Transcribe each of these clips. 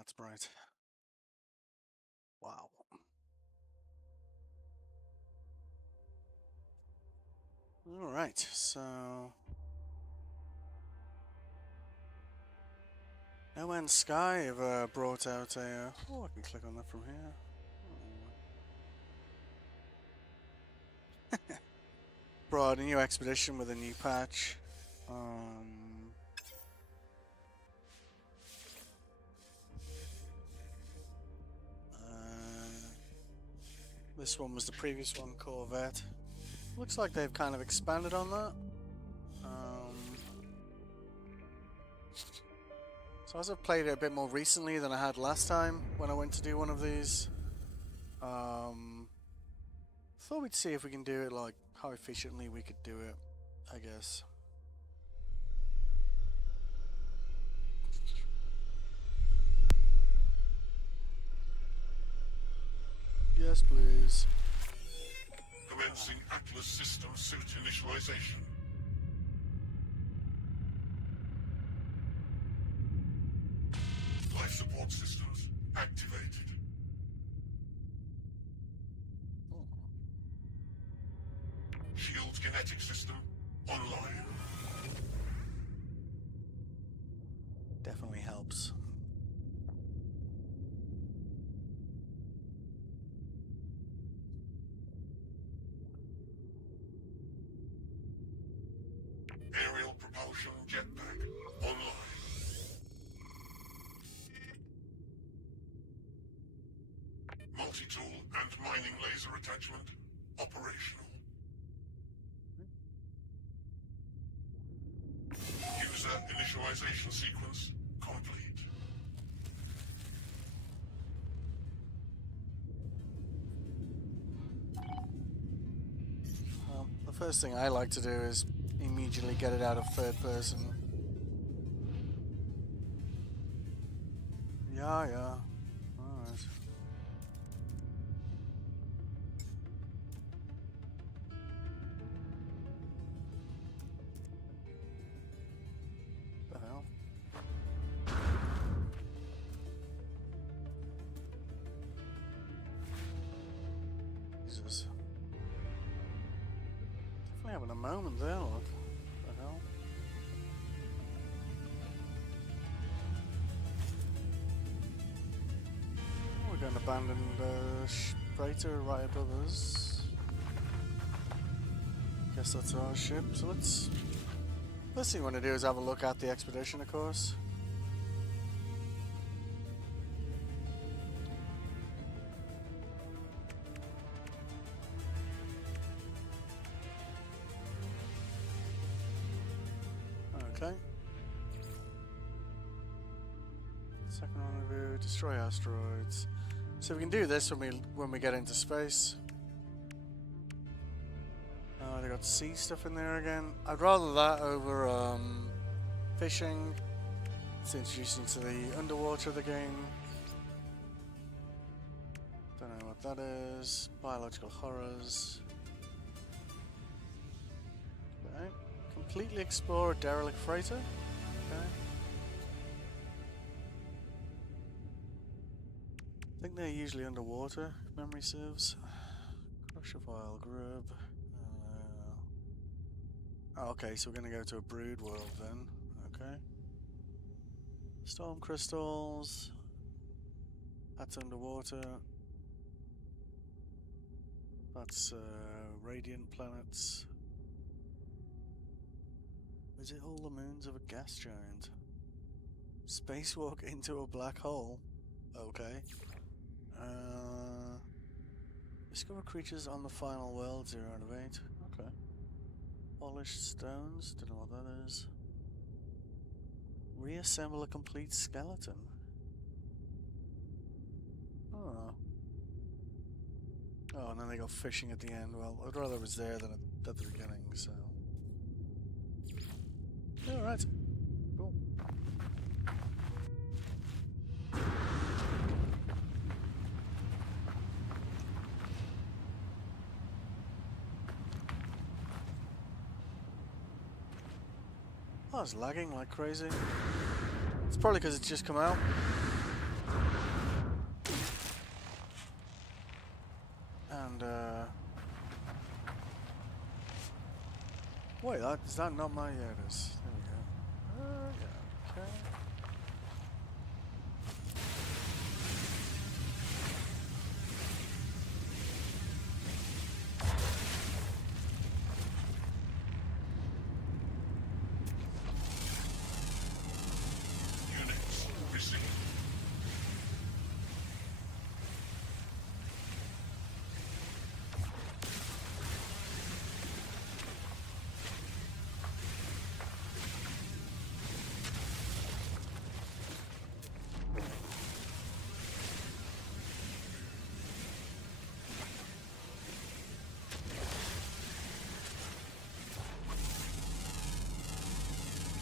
that's bright. Wow. Alright, so... No Man's Sky have brought out a... oh, I can click on that from here. Oh. Brought a new expedition with a new patch. This one was the previous one, Corvette. Looks like they've kind of expanded on that. So as I've played it a bit more recently than I had last time when I went to do one of these, thought we'd see if we can do it, like, how efficiently we could do it, I guess. Yes, please. Commencing Atlas system suit initialization. Life support systems activated. Shield kinetic system online. Definitely helps. Aerial propulsion jetpack online. Multi-tool and mining laser attachment operational. User initialization sequence complete. Well, the first thing I like to do is immediately get it out of third person. Yeah. Alright. The hell? Jesus. Definitely having a moment there, look. The hell? Oh, we're going to abandon the freighter right above us. Guess that's our ship, so let's... First thing we want to do is have a look at the expedition, of course. Okay. Second rendezvous, destroy asteroids. So we can do this when we get into space. They got sea stuff in there again. I'd rather that over fishing. It's introducing to the underwater of the game. Don't know what that is. Biological horrors. Okay. Completely explore a derelict freighter. Okay. I think they're usually underwater, if memory serves. Crush of Isle Grub. Okay, so we're going to go to a brood world then. Okay. Storm crystals. That's underwater. That's radiant planets. Visit all the moons of a gas giant. Spacewalk into a black hole. Okay. Discover creatures on the final world, 0 out of 8. Okay. Polished stones, don't know what that is. Reassemble a complete skeleton. Oh. Oh, and then they go fishing at the end. Well, I'd rather it was there than at the beginning, so... Alright. Cool. Oh, it's lagging like crazy. It's probably because it's just come out. Wait, is that not my... Yeah, it is. There we go. Yeah, okay. Units received.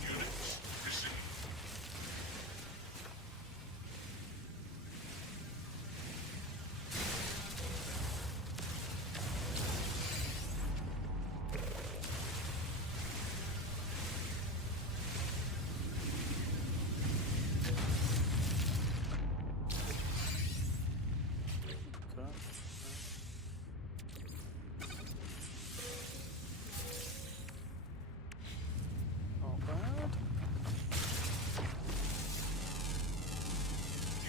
Units received. Okay. Not bad.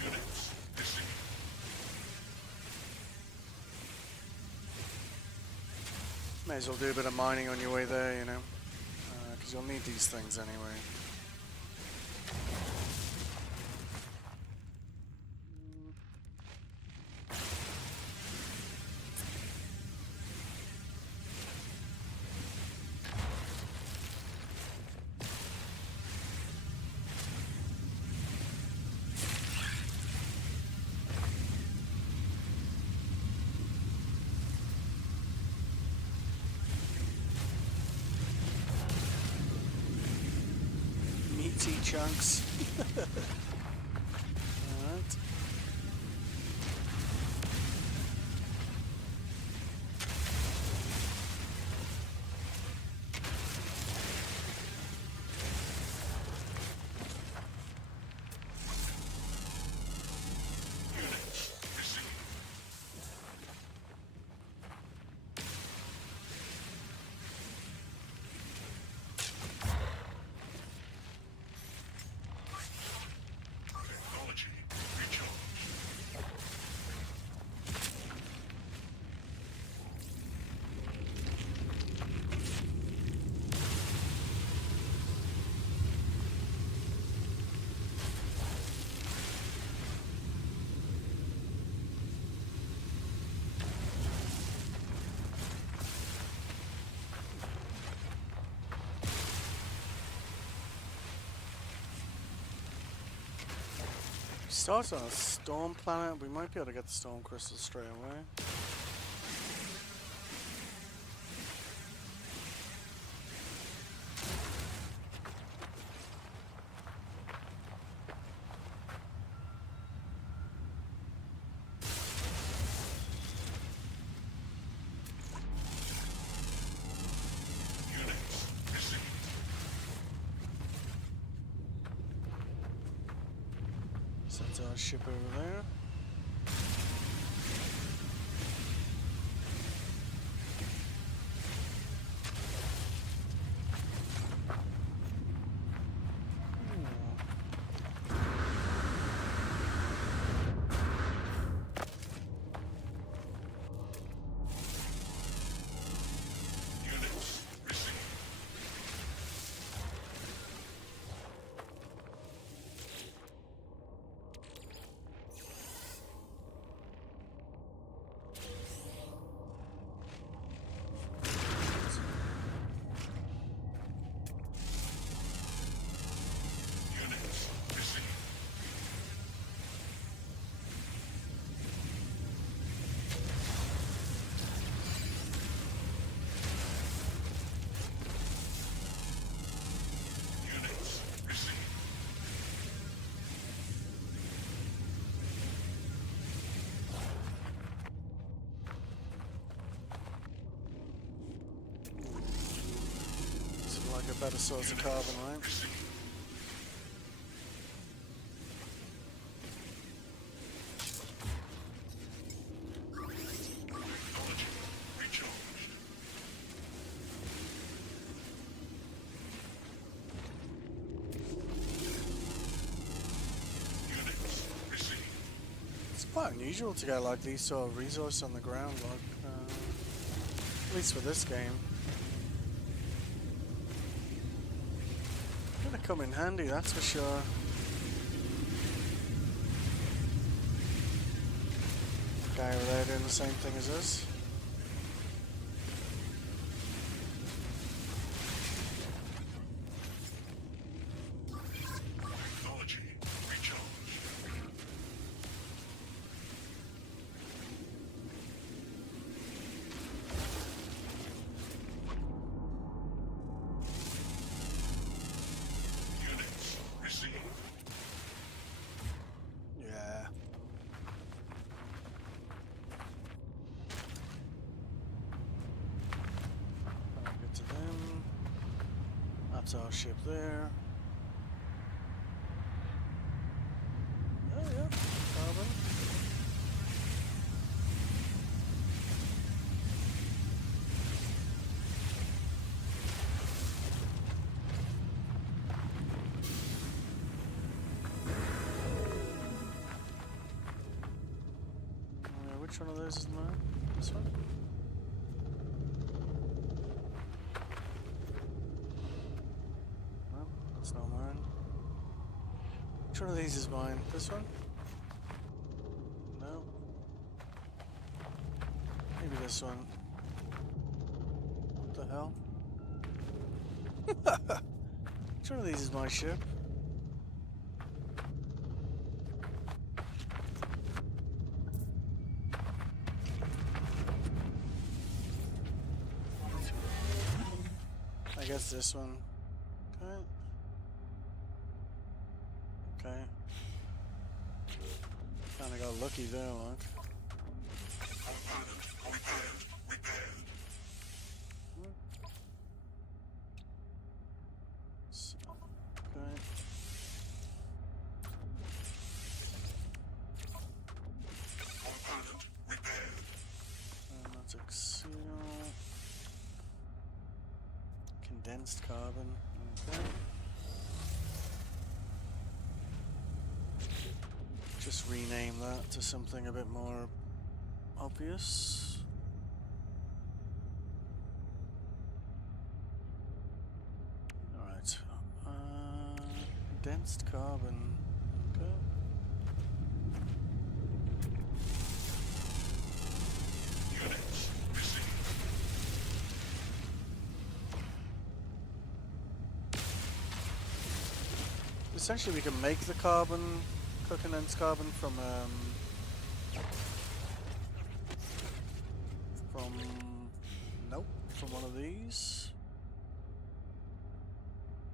Units received. May as well do a bit of mining on your way there, you know. Because you'll need these things anyway. Meaty chunks. Alright. Units received. Technology recharged. Start on a storm planet. We might be able to get the storm crystals straight away. Units received. Send our ship over there. Units received. Units received. Units received. This is like a better source of carbon, right? Received. Technology recharged. quite unusual to get like these sort of resources on the ground, like at least for this game. Gonna come in handy, that's for sure. Guy over there doing the same thing as us. Technology recharge. Units received. Yeah. I'll get to them. That's our ship there. Oh yeah, carbon. Which one of those is mine? This one? No, that's not mine. Which one of these is mine? This one? No. Maybe this one. What the hell? Which one of these is my ship? I guess this one. Okay. Okay. Kinda got lucky there, look. Component repaired. So, okay. Component repaired. And that's Exceal. Condensed carbon. Okay. Just rename that to something a bit more obvious. Alright. Condensed carbon. Okay. Units received. Essentially, we can make the carbon, condensed carbon from nope, from one of these.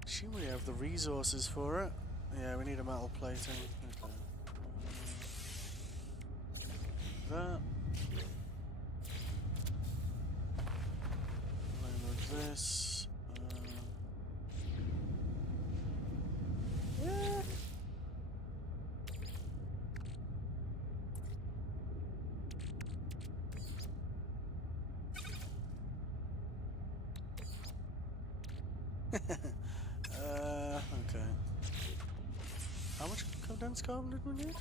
Assume we have the resources for it. Yeah, we need a metal plating. Okay. That. And like this. Yeah. Okay. How much condensed carbon did we need?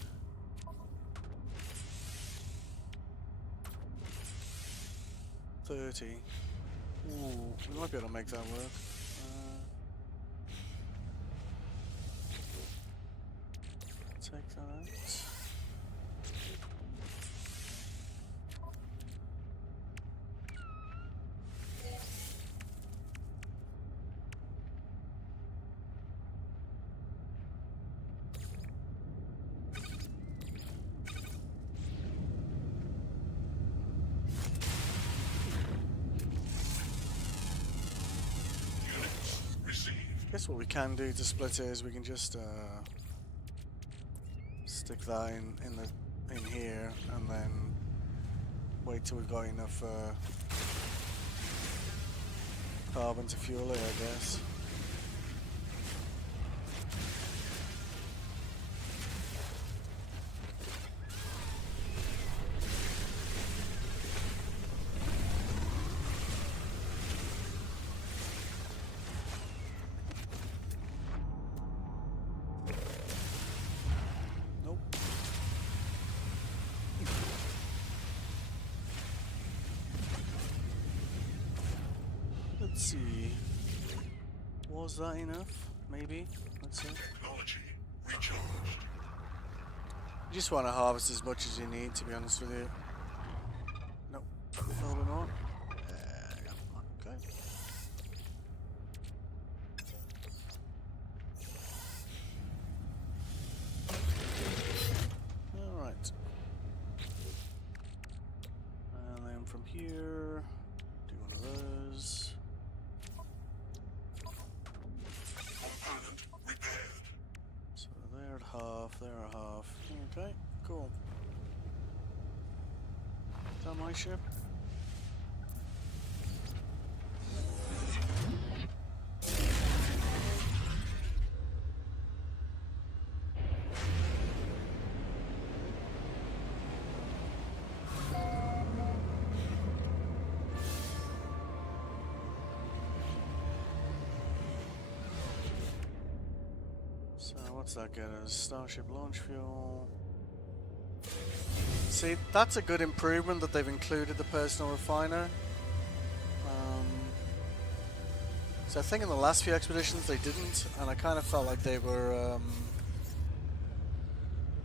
30. Ooh, we might be able to make that work. Take that out. Units received. Guess what we can do to split it is we can just stick that in here and then wait till we've got enough carbon to fuel it, I guess. Was that enough? Maybe. Let's see. Technology recharged. You just want to harvest as much as you need, to be honest with you. Nope. A little bit more. Okay. Alright. And then from here, do one of those. Component repaired. So they're at half, they're at half. Okay, cool. Is that my ship? So what's that get us? Starship launch fuel. See, that's a good improvement that they've included the personal refiner. So I think in the last few expeditions they didn't, and I kind of felt like they were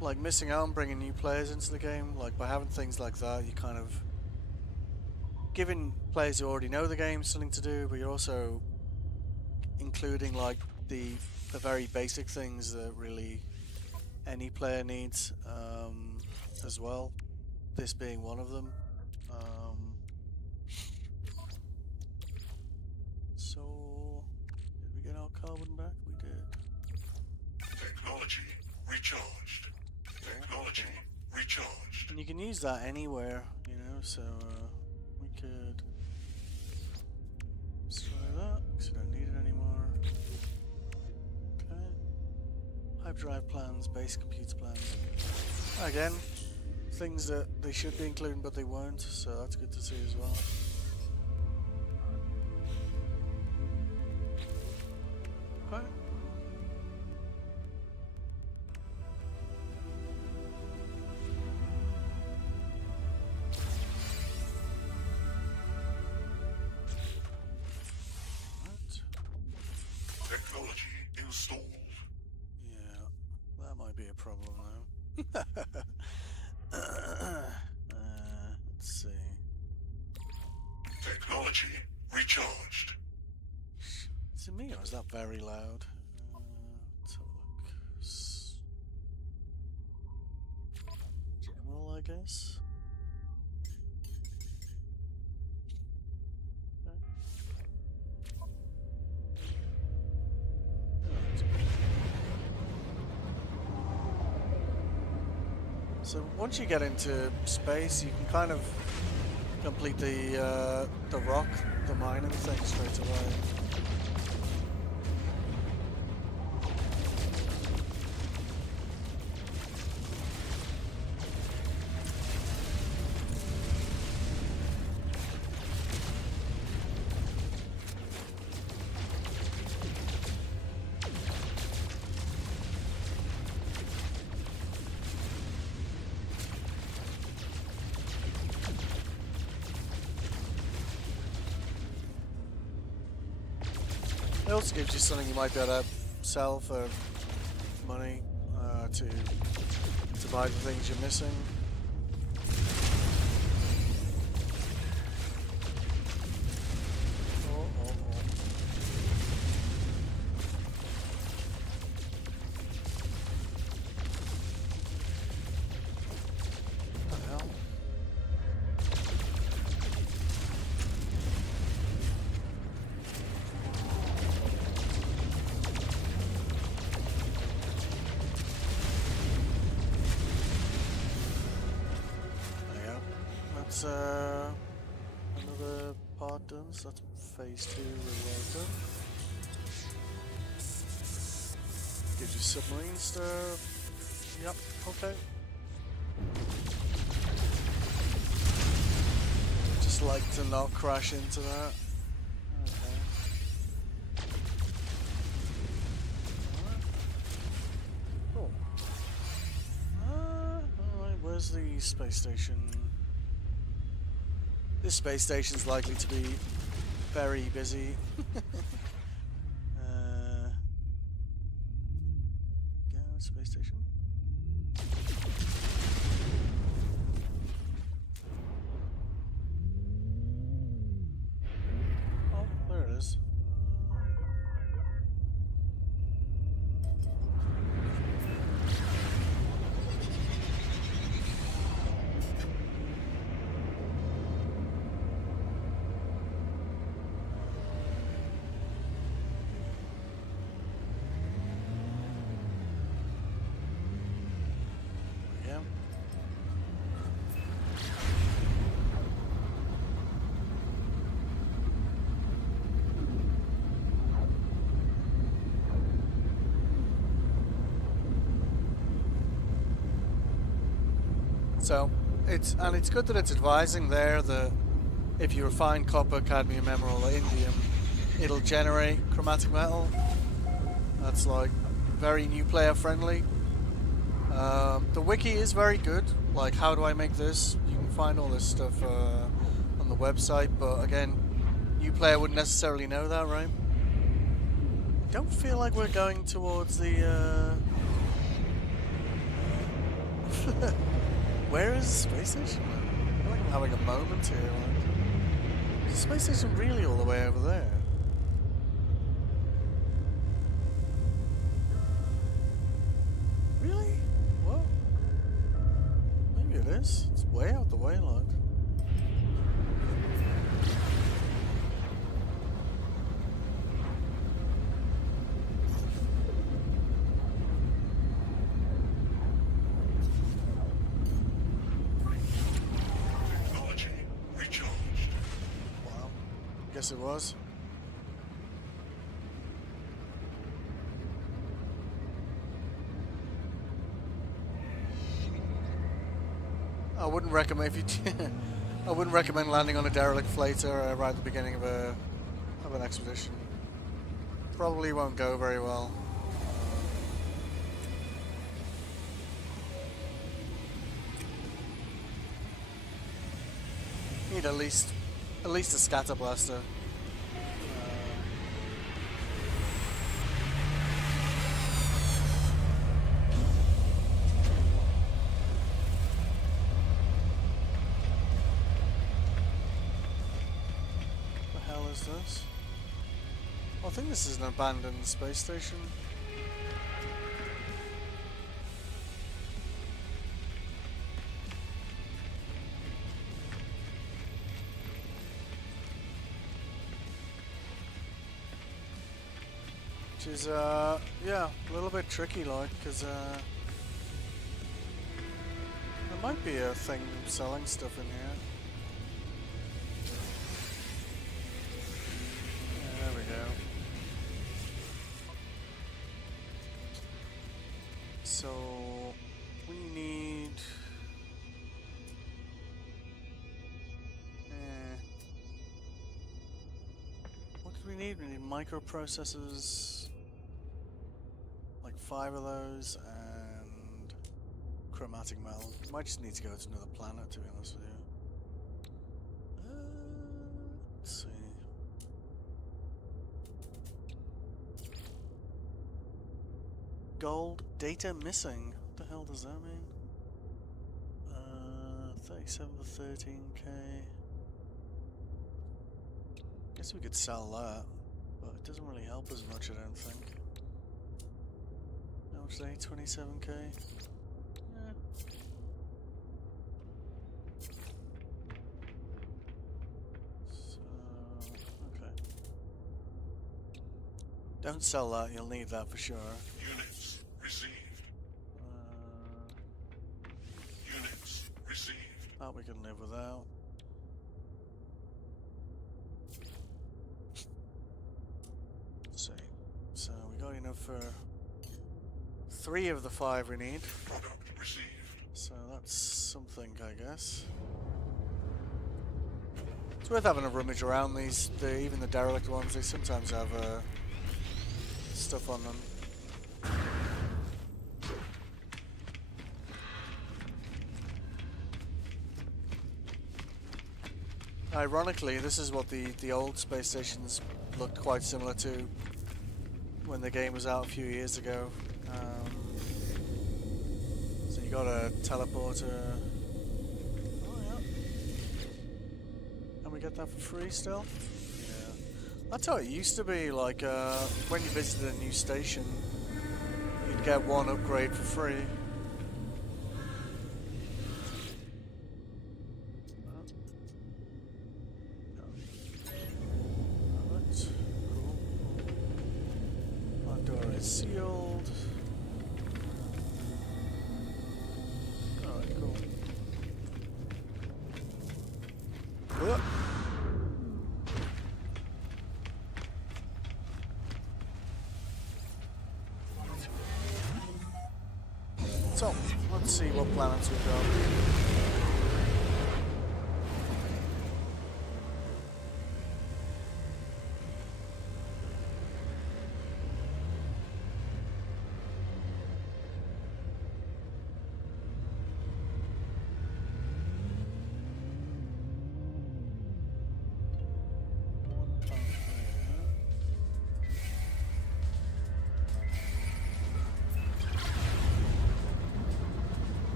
like missing out on bringing new players into the game. Like by having things like that, you kind of giving players who already know the game something to do, but you're also including like the very basic things that really any player needs as well. This being one of them. So, did we get our carbon back? We did. Technology recharged. Technology recharged. And you can use that anywhere, you know, so we could destroy that because we don't need it anymore. Okay. Hyperdrive plans, base computer plans. Again, things that they should be including but they won't, so that's good to see as well. Okay. Technology installed. Yeah, that might be a problem now. Let's see. Technology recharged. Is it me or is that very loud? Let's have a look. General, I guess. Okay. So once you get into space, you can kind of complete the rock, the mining thing straight away. It also gives you something you might be able to sell for money to buy the things you're missing. What the hell? That's another part done, so that's phase 2 well done. Gives you submarine stuff. Yep, okay. Just like to not crash into that. Okay. Alright. Cool. Alright, where's the space station? This space station's likely to be very busy. space station. Oh, there it is. Yeah. So it's good that it's advising there that if you refine copper, cadmium, emerald, or indium, it'll generate chromatic metal. That's like very new player friendly. The wiki is very good. Like, how do I make this? You can find all this stuff on the website, but again, new player wouldn't necessarily know that, right? I don't feel like we're going towards the. Where is the space station? I feel like I'm having a moment here. Like, is the space station really all the way over there? Really? What? Maybe it is. It's way out the way, like. Technology recharged. Wow. Guess it was. I wouldn't recommend if you. I wouldn't recommend landing on a derelict freighter right at the beginning of an expedition. Probably won't go very well. Need at least a scatter blaster. What the hell is this? I think this is an abandoned space station. Which is, yeah, a little bit tricky, like, because, there might be a thing selling stuff in here. Yeah, there we go. So, we need... What do we need? We need microprocessors, like 5 of those, and chromatic metal. Might just need to go to another planet, to be honest with you. Let's see. Gold data missing. What the hell does that mean? 37 for 13k. Guess we could sell that, but it doesn't really help as much, I don't think. How much they? 27k? Yeah. So, okay. Don't sell that, you'll need that for sure. Units received. Units received. That we can live without. Let's see. So we got enough for 3 of the 5 we need. Product received. So that's something, I guess. It's worth having a rummage around these. Even the derelict ones, they sometimes have stuff on them. Ironically, this is what the old space stations looked quite similar to when the game was out a few years ago. You got a teleporter. Oh yeah. And we get that for free still? Yeah. That's how it used to be, like when you visited a new station, you'd get one upgrade for free. Alright, cool. Our door is sealed. Alright, cool. Whoop. So, let's see what planets we've got.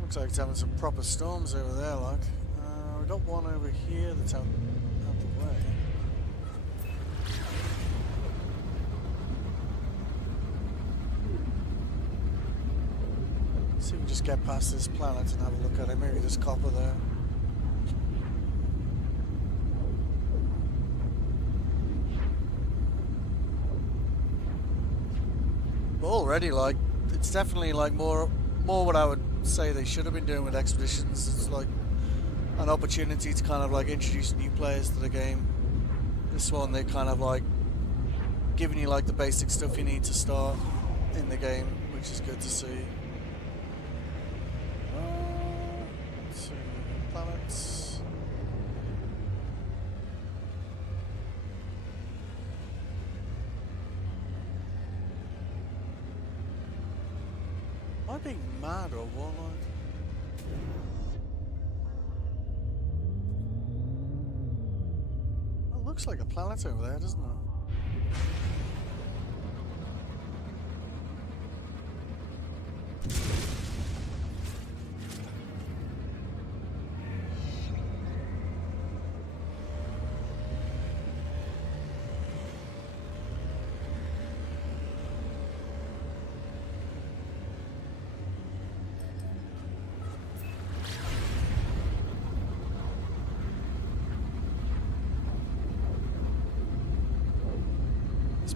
Looks like it's having some proper storms over there, like. We got one over here that's out the way. See if we can just get past this planet and have a look at it. Maybe there's copper there. But already, like, it's definitely like more what I would say they should have been doing with expeditions. It's like an opportunity to kind of like introduce new players to the game. This one, they kind of like giving you like the basic stuff you need to start in the game, which is good to see. Let's see, planets. Am I being mad or what? It looks like a planet over there, doesn't it?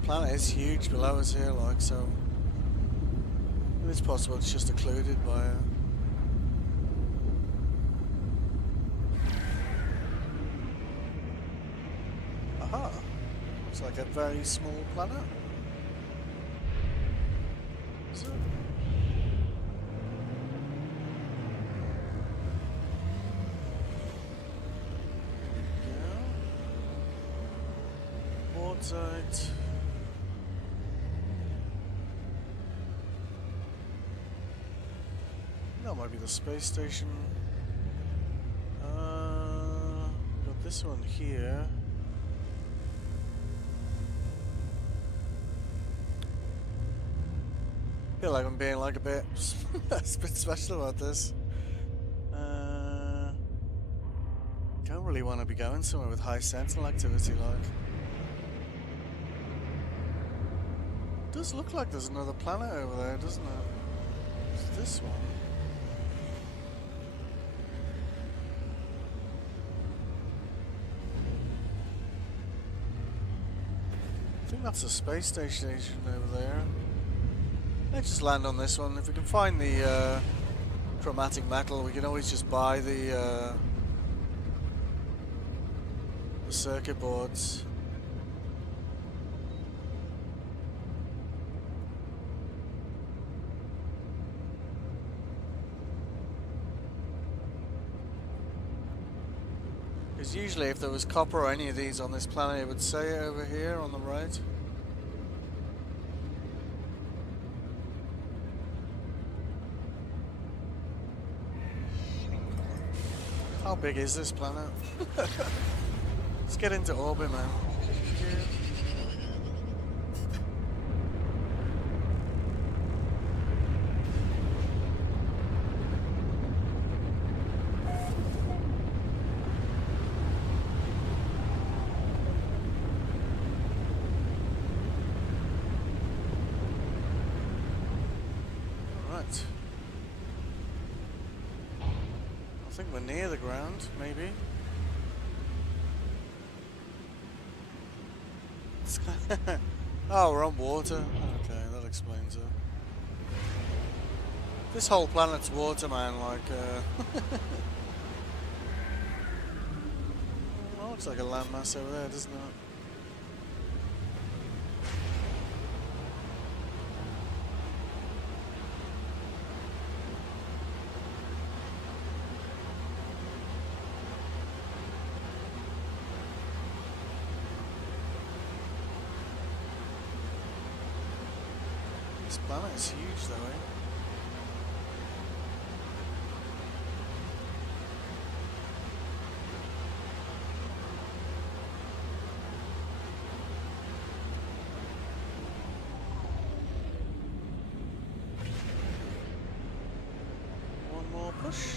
Planet is huge below us here, like, so it's possible it's just occluded by it. Aha! Looks like a very small planet. Is it? Yeah. Quartzite. That might be the space station. Got this one here. Feel like I'm being like a bit special about this. Don't really want to be going somewhere with high sentinel activity, like. Does look like there's another planet over there, doesn't it? It's this one. I think that's a space station over there. Let's just land on this one. If we can find the chromatic metal, we can always just buy the circuit boards. Because Because usually if there was copper or any of these on this planet, it would say it over here on the right. How big is this planet? Let's get into orbit, man. Right. I think we're near the ground, maybe. Oh, we're on water. Okay, that explains it. This whole planet's water, man. Like, well, looks like a landmass over there, doesn't it? This planet is huge, though, eh? One more push.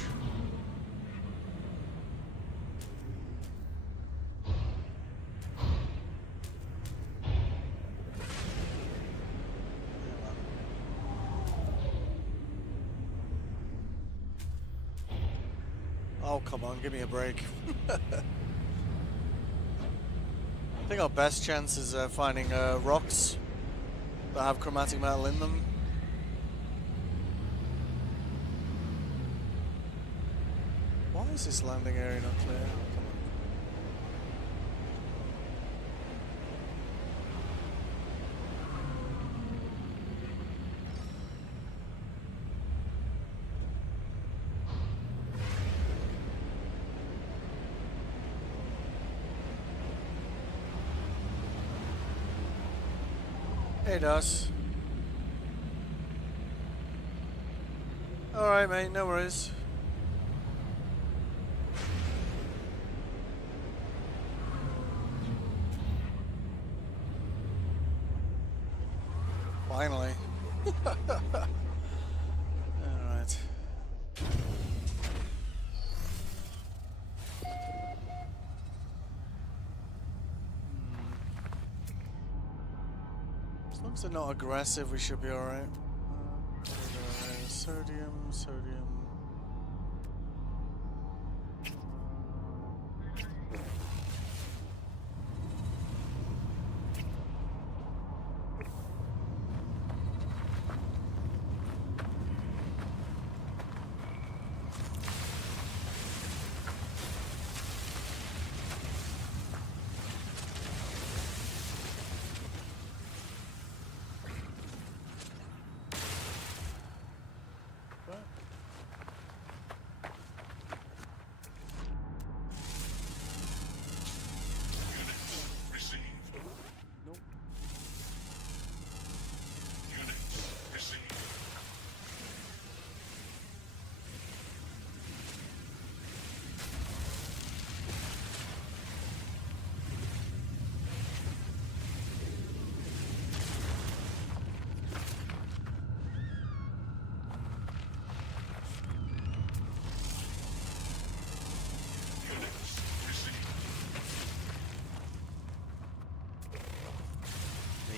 Oh, come on, give me a break. I think our best chance is finding rocks that have chromatic metal in them. Why is this landing area not clear? Oh, come on. Hey, Das. Alright, mate, no worries. Finally. Alright. As long as they're not aggressive, we should be alright. Sodium, sodium.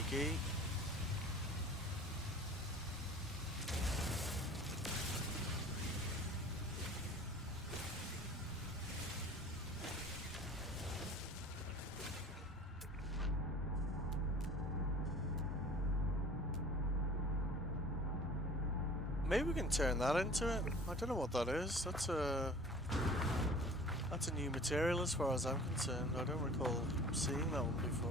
Sneaky. Maybe we can turn that into it. I don't know what that is. That's a new material as far as I'm concerned. I don't recall seeing that one before.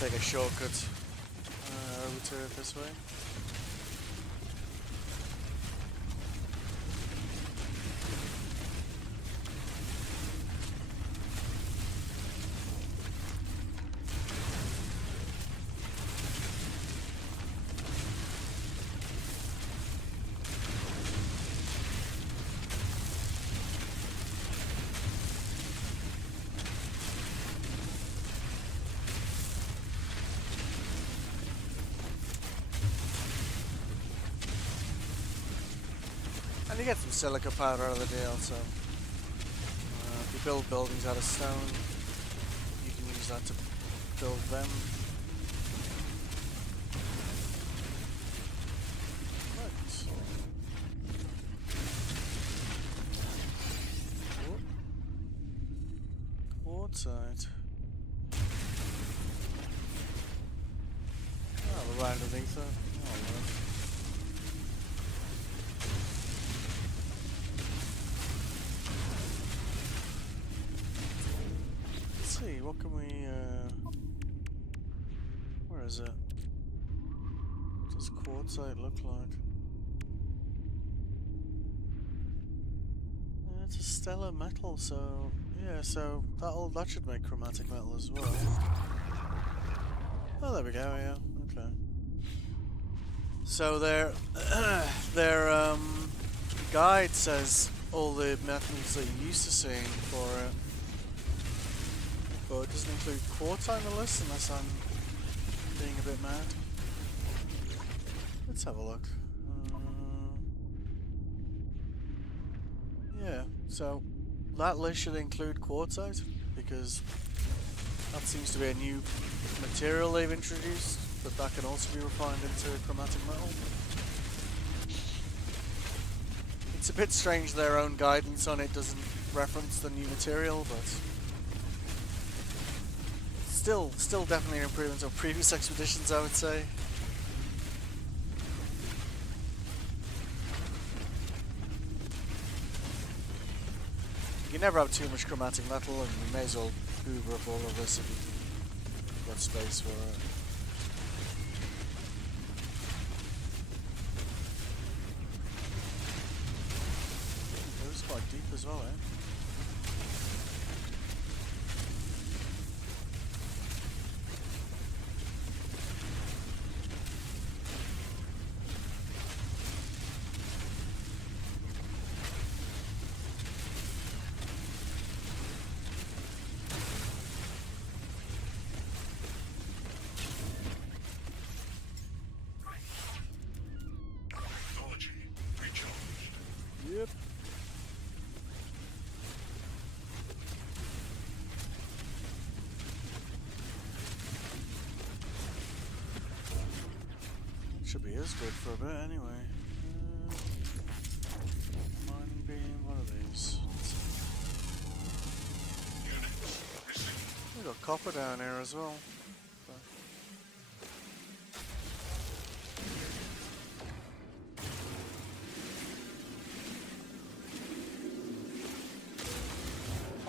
Let's take a shortcut over to it this way. And you get some silica powder out of the deal, so if you build buildings out of stone, you can use that to build them. Right. Quartzite. Oh, we're right underneath it. Oh, well. See, what can we, where is it? What does quartzite look like? It's a stellar metal, so, yeah, so that should make chromatic metal as well. Oh, there we go, yeah, okay. So their guide says all the metals that you're used to seeing for it. But it doesn't include quartzite on the list unless I'm being a bit mad. Let's have a look. Yeah, so that list should include quartzite because that seems to be a new material they've introduced, but that can also be refined into chromatic metal. It's a bit strange their own guidance on it doesn't reference the new material, but still definitely an improvement on previous expeditions, I would say. You can never have too much chromatic metal, and you may as well hoover up all of this if you've got space for it. It goes quite deep as well, eh? Yep. Should be as good for a bit anyway. Mining beam, what are these? We got copper down here as well.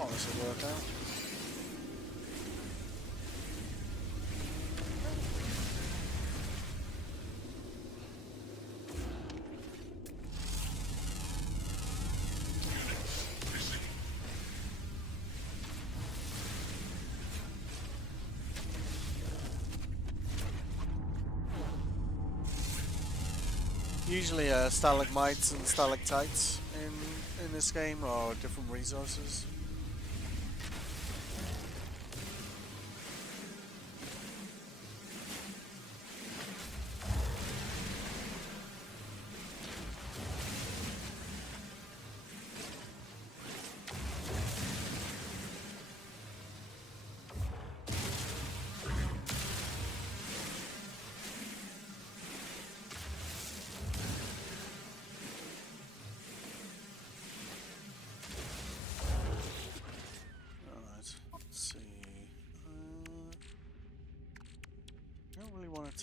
Oh, this will work out. Usually stalagmites and stalactites in this game are different resources.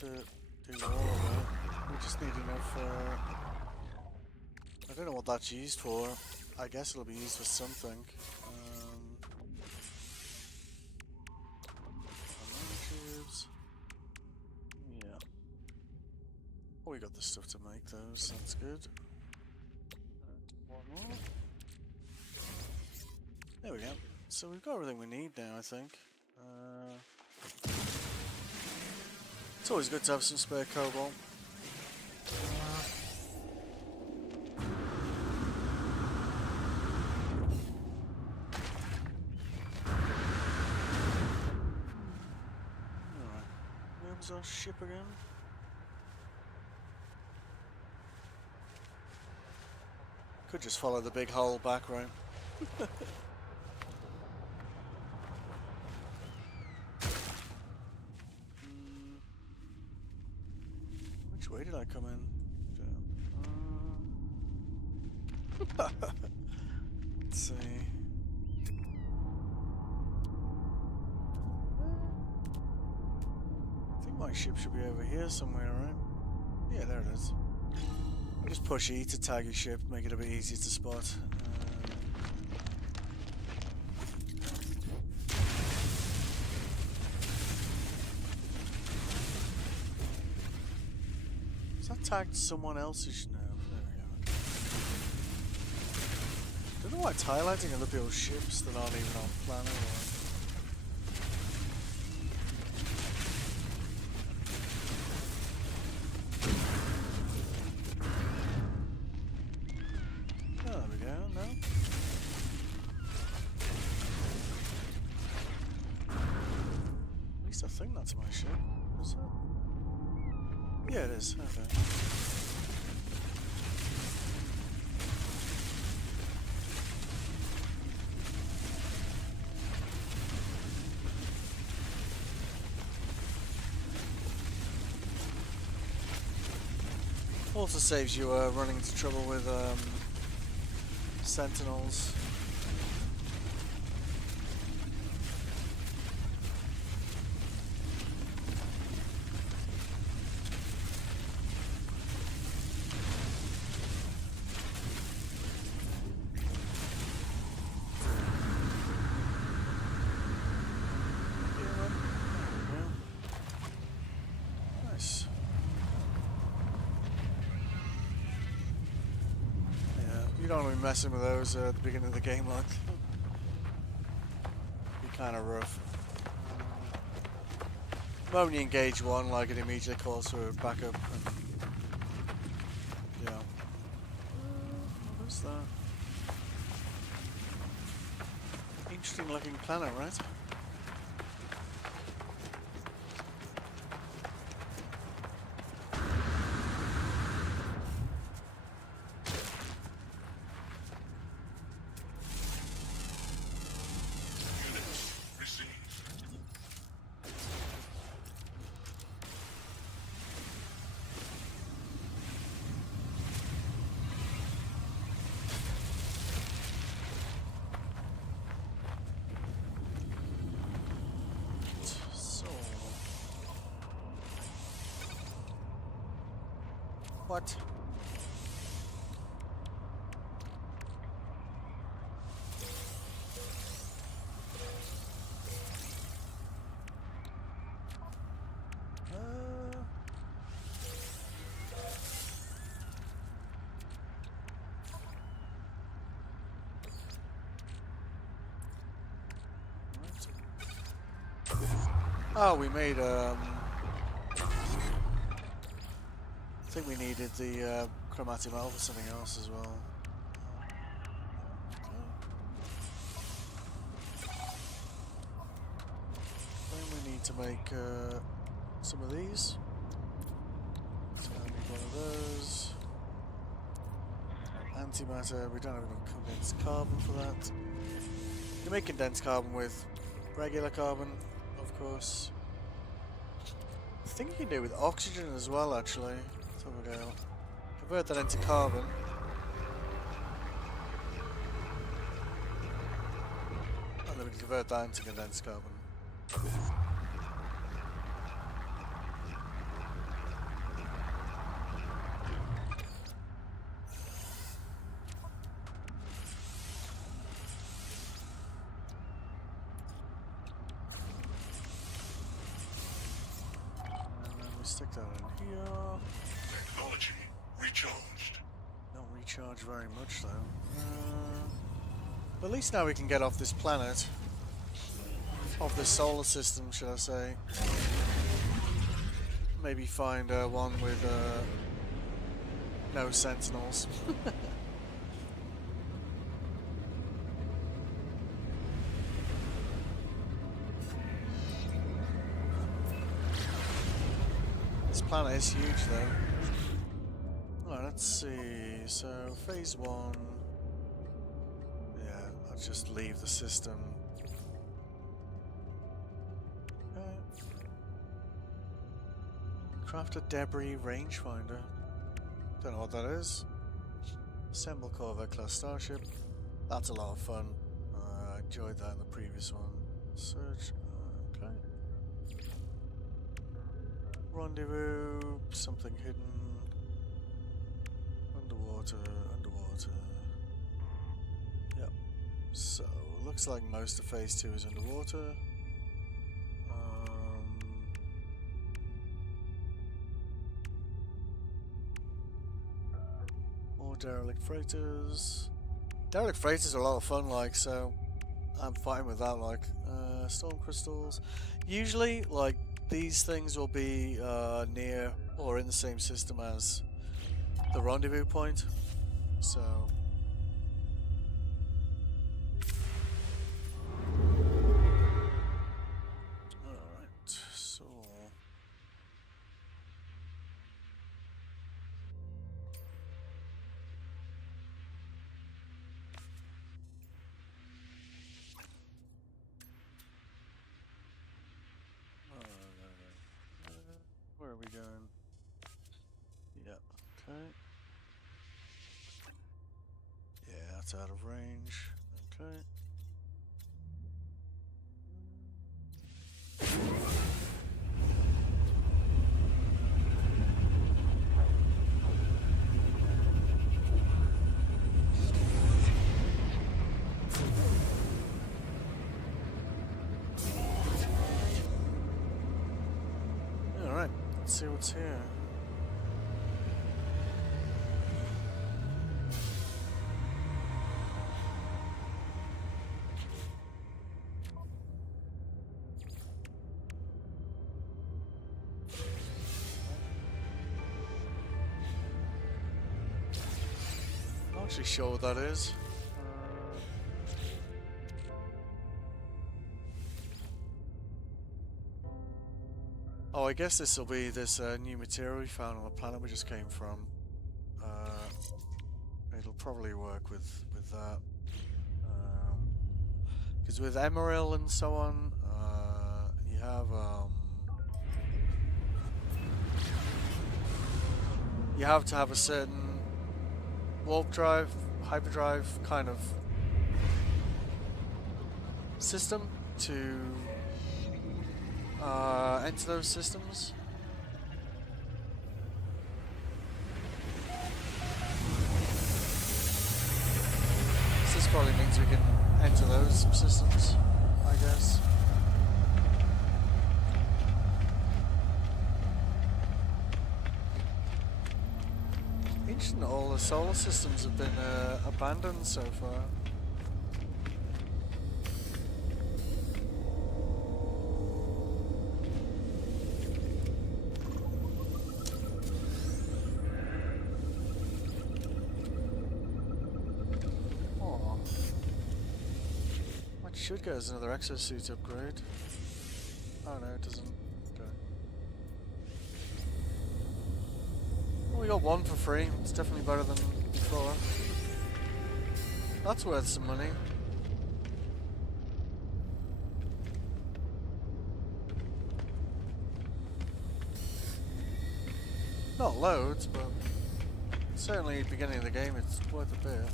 To do all of it. We just need enough, I don't know what that's used for. I guess it'll be used for something. Tubes. Oh, we got the stuff to make those. That's good. One more. There we go. So we've got everything we need now, I think. It's always good to have some spare cobalt. Alright. Where was our ship again? Could just follow the big hole back, right? Which way did I come in? Let's see. I think my ship should be over here somewhere, right? Yeah, there it is. Just push E to tag your ship, make it a bit easier to spot. Is that tagged someone else's? No, there we go. Don't know why it's highlighting other people's ships that aren't even on planet or. I think that's my ship. Is it? Yeah, it is. Okay. Also saves you running into trouble with sentinels. You don't want to be messing with those at the beginning of the game, like. Be kind of rough. The moment you engage one, like, it immediately calls for backup. And, yeah. What is that? Interesting looking planet, right? What? Oh, we made I think we needed the chromatic metal for something else as well. Then we need to make some of these. So I need one of those. Antimatter, we don't have enough condensed carbon for that. You make condensed carbon with regular carbon, of course. I think you can do it with oxygen as well, actually. Let's have a go. Convert that into carbon. And then we can convert that into condensed carbon. Stick that in here. Technology recharged. Don't recharge very much though. But at least now we can get off this planet. Off this solar system, should I say. Maybe find one with no sentinels. This planet is huge though. Alright, let's see. So, phase 1. Yeah, I'll just leave the system. Craft a debris rangefinder. Don't know what that is. Assemble Corvette class starship. That's a lot of fun. I enjoyed that in the previous one. Search. Okay. Rendezvous. Something hidden. Underwater. Underwater. Yep. So, looks like most of phase 2 is underwater. Derelict freighters. Derelict freighters are a lot of fun, like, so I'm fine with that. Like, storm crystals. Usually, like, these things will be near or in the same system as the rendezvous point. So. Alright, so. Where are we going? Yep, okay. Yeah, that's out of range. Okay. Alright, let's see what's here. Not actually sure what that is. Oh, I guess this will be this new material we found on the planet we just came from. It'll probably work with that. Because with Emeril and so on, you have to have a certain warp drive, hyperdrive kind of system to enter those systems. So this probably means we can enter those systems, I guess. Interesting, all the solar systems have been abandoned so far. Should get us another exosuit upgrade. Oh no, it doesn't. Okay. Well, we got one for free. It's definitely better than before. That's worth some money. Not loads, but certainly at the beginning of the game it's worth a bit.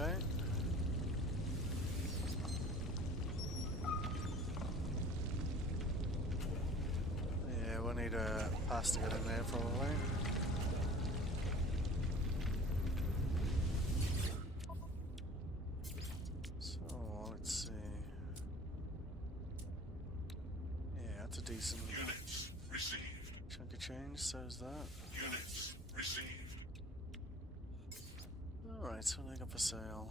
Okay. Yeah, we'll need a pass to get in there probably. So let's see. Yeah, that's a decent Units received. chunk of change, so's that. Units received. Alright, so they got for sale.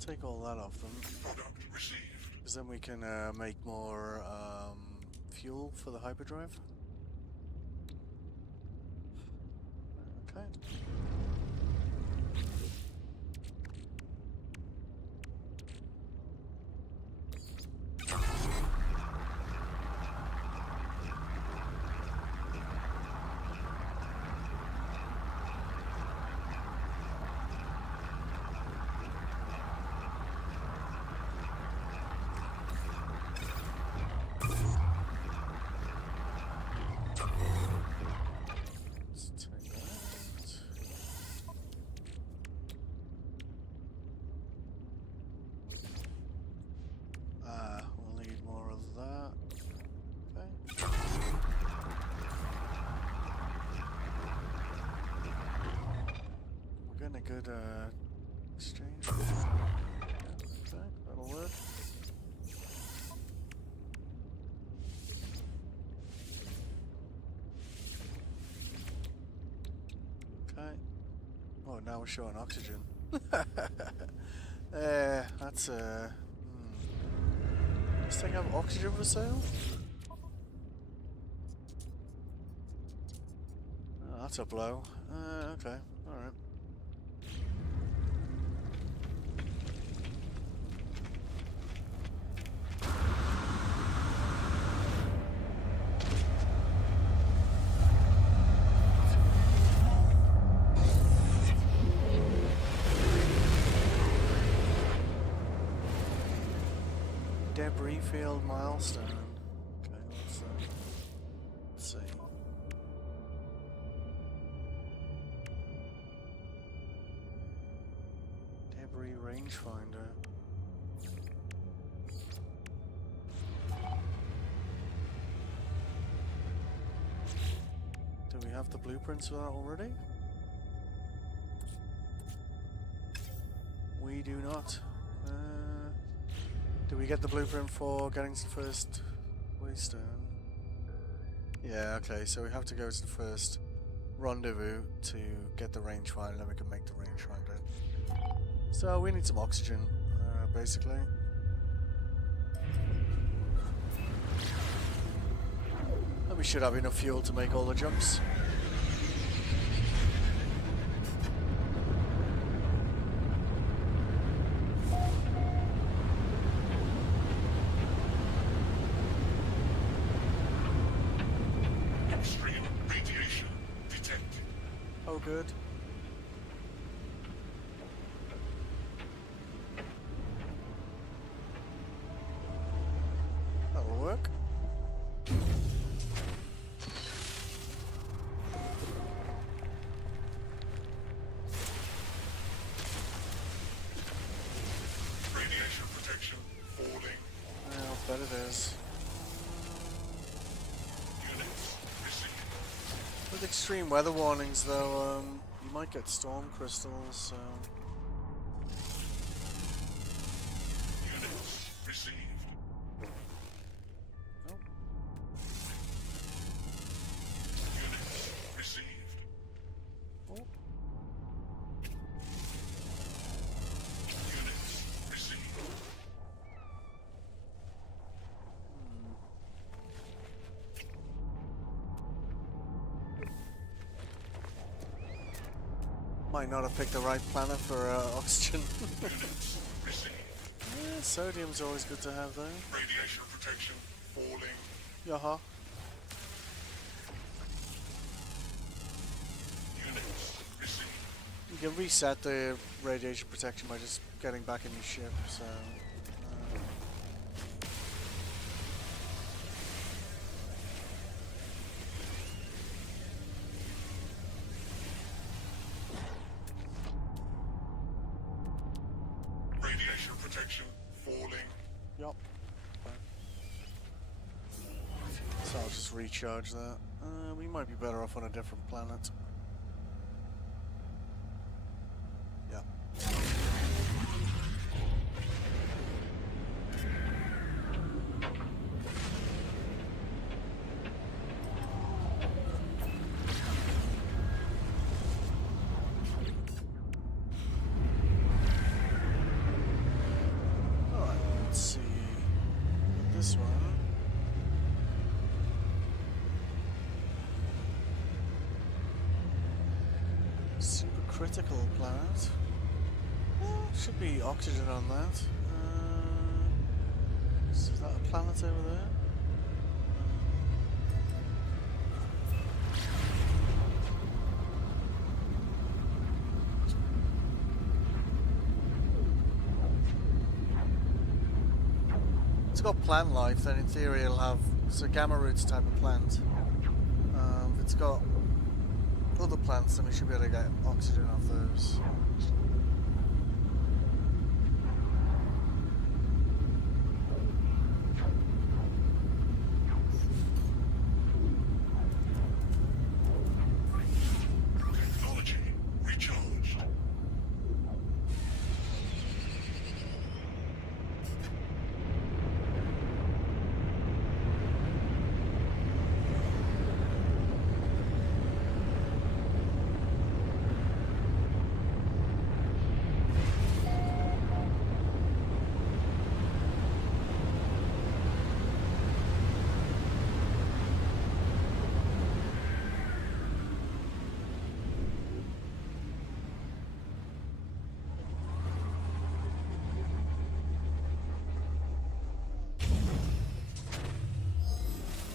Take all that off them, Product received. because then we can make more fuel for the hyperdrive. Okay. Let's take that. We'll need more of that. Okay. We're getting a good exchange. Yeah, okay, that'll work. Okay. Oh, now we're showing oxygen. That's Does this thing have oxygen for sale? Oh, that's a blow. Okay, alright. Debris field milestone. Okay, what's that? Let's see. Debris rangefinder. Do we have the blueprints for that already? We do not. Do we get the blueprint for getting to the first waystone? Yeah, okay, so we have to go to the first rendezvous to get the rangefinder, then we can make the rangefinder. So we need some oxygen, basically. And we should have enough fuel to make all the jumps. Extreme radiation detected. Oh, good. That'll work. Radiation protection falling. I'll bet it is. Units received. With extreme weather warnings, though, you might get storm crystals, so... Units received. Oh, Units received. oh. Units received. Might not have picked the right planet for oxygen. Units received. Yeah, sodium's always good to have, though. Radiation protection falling. Yaha. Units received. You can reset the radiation protection by just getting back in your ship, so... recharge that. We might be better off on a different planet. Yeah. Alright, let's see. This one. Supercritical planet. Should be oxygen on that. Is that a planet over there? It's got plant life, then in theory it'll have gamma roots type of plant. If it's got other plants, then we should be able to get oxygen off those. Technology recharged.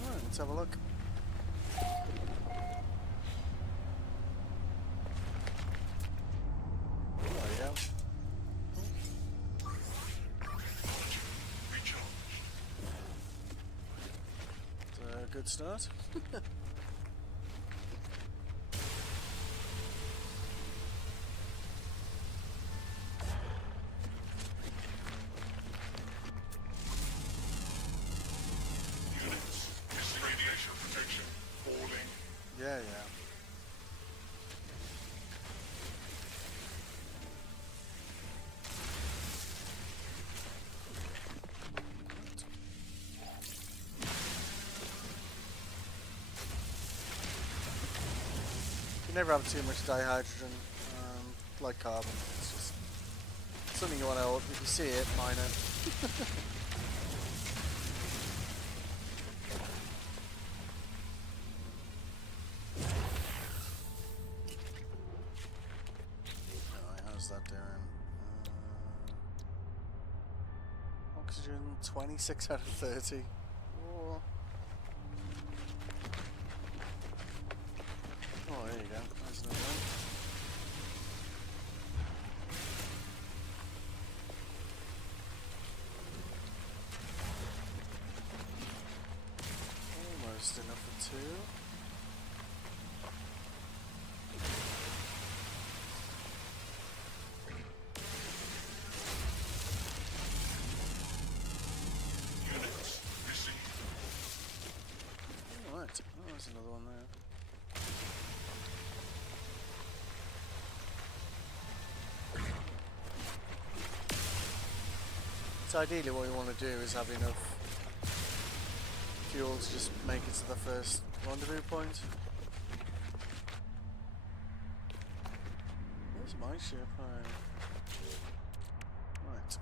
Alright, let's have a look. There we go. Recharged. It's a good start. Units. Missing radiation protection. Falling. Yeah, yeah. You never have too much dihydrogen, like carbon. It's just something you want to, if you see it, mine it. Alright, how's that doing? Oxygen 26 out of 30. Oh. Oh, there you go. There's another one. Almost enough for two. Units. Missing. Alright, oh, there's another one there. So ideally what we want to do is have enough fuel to just make it to the first rendezvous point. Where's my ship? Right.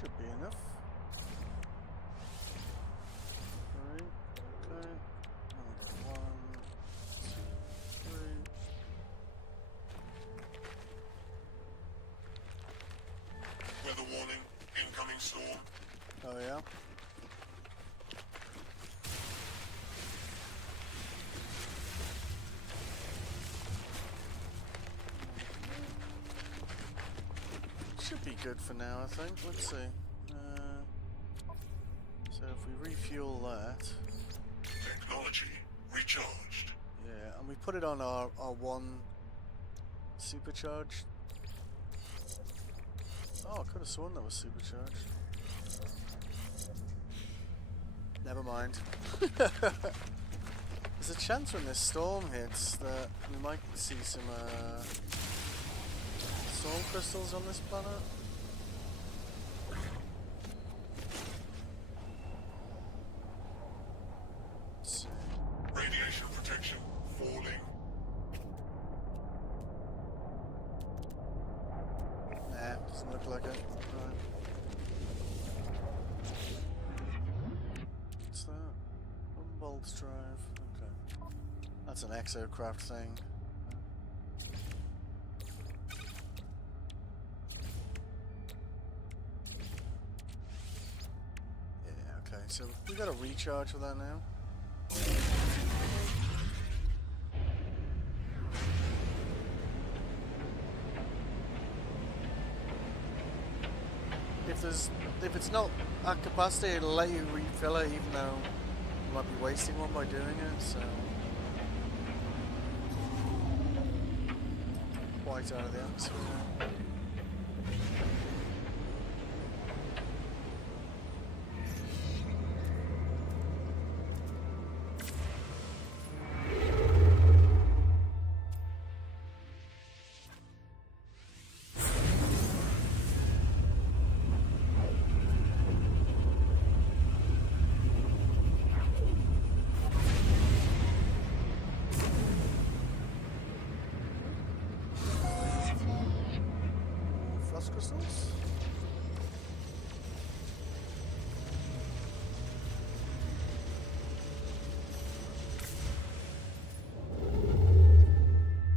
Should be enough. Three. Okay. Another 1, 2, 3. Weather warning. Incoming storm. Oh yeah. Should be good for now, I think. Let's see. So if we refuel that, Technology recharged. yeah, and we put it on our one supercharged. Oh, I could have sworn that was supercharged. Never mind. There's a chance when this storm hits that we might see some storm crystals on this planet. Let's see. Radiation protection falling. Nah, doesn't look like it. Right. What's that? Humboldt drive. Okay. That's an exocraft thing. Yeah, okay. So we got a recharge for that now. If it's not at capacity, it'll let you refill it, even though you might be wasting one by doing it. So quite out of the atmosphere. Frost crystals?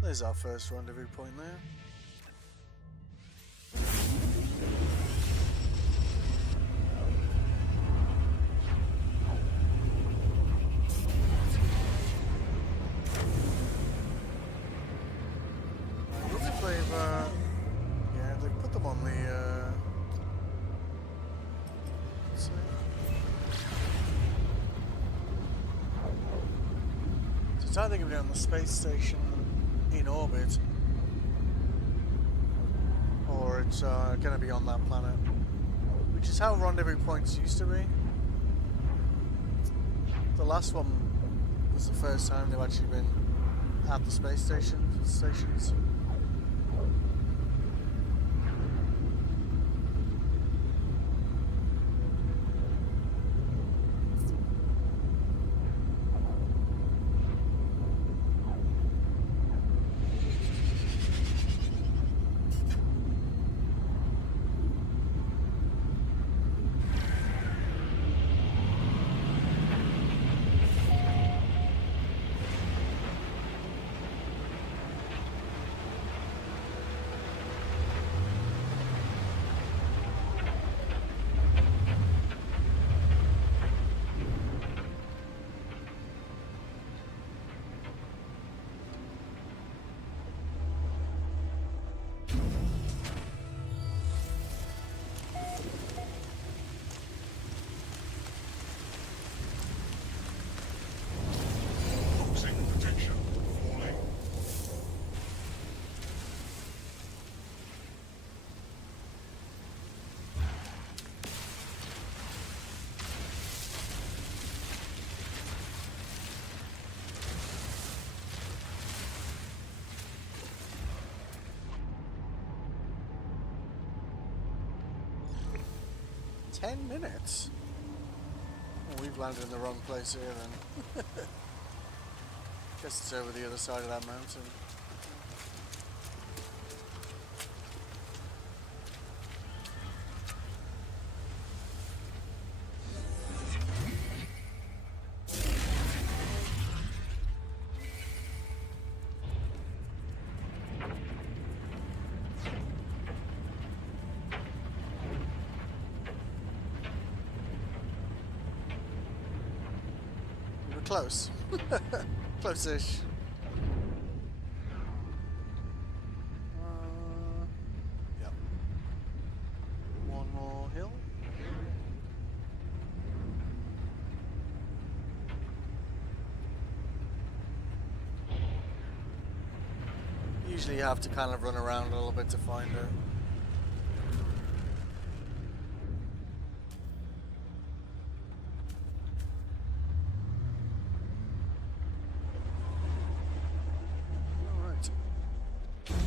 There's our first rendezvous point there. I wonder if they've, yeah, they put them on the, let's see. So it's either going to be on the space station in orbit, or it's going to be on that planet, which is how rendezvous points used to be. The last one was the first time they've actually been at the space stations. Focusing protection falling. Ten minutes? Well, we've landed in the wrong place here then. Guess it's over the other side of that mountain. We were close. Close-ish. Yep. One more hill. Usually you have to kind of run around a little bit to find it. There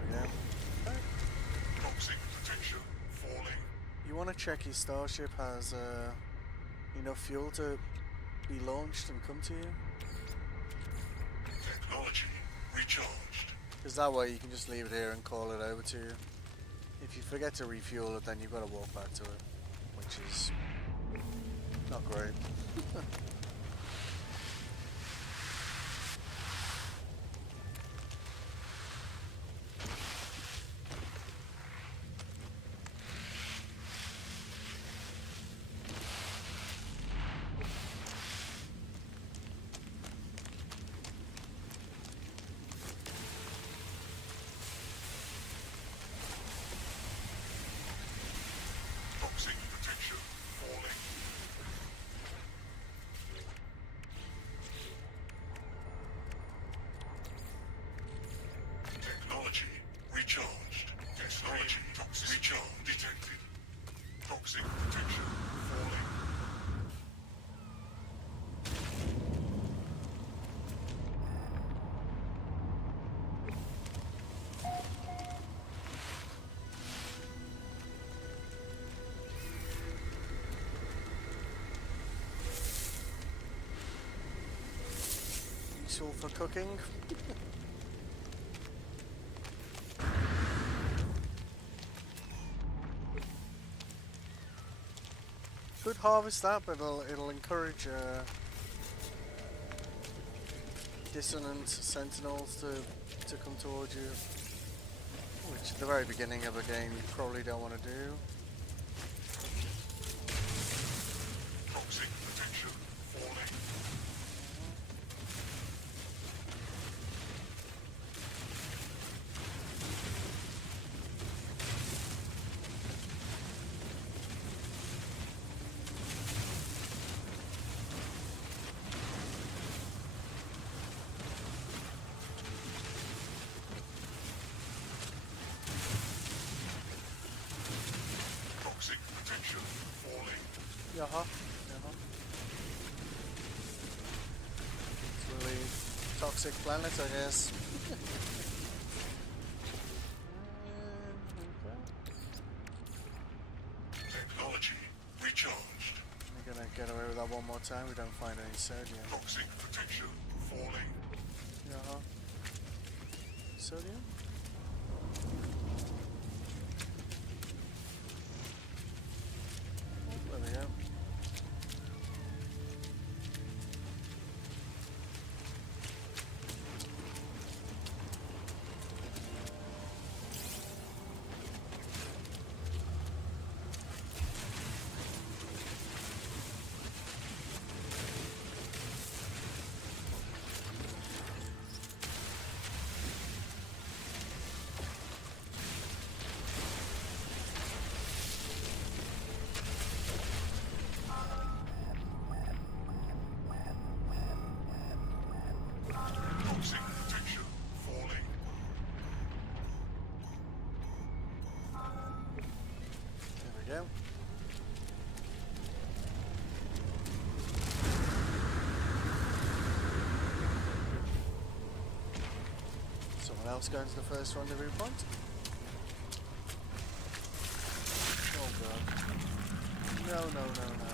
we go. Toxic potential falling. You want to check your starship has enough fuel to be launched and come to you? Technology recharged. Because that way you can just leave it here and call it over to you. If you forget to refuel it, then you've got to walk back to it, which is not great. Toxic potential falling. Technology recharged. Technology toxic recharge detected. Toxic potential falling. Useful for cooking. Could harvest that, but it'll encourage dissonant sentinels to come towards you, which at the very beginning of a game you probably don't want to do. Toxic potential falling. Toxic potential falling. Yaha, yaha. It's really toxic planet, I guess. Technology recharged. We're gonna get away with that one more time. We don't find any sodium. Toxic potential falling. Yaha. Sodium? Oh, there we go. Toxic potential falling. There we go. Someone else going to the first rendezvous point? Oh god. No, no, no, no.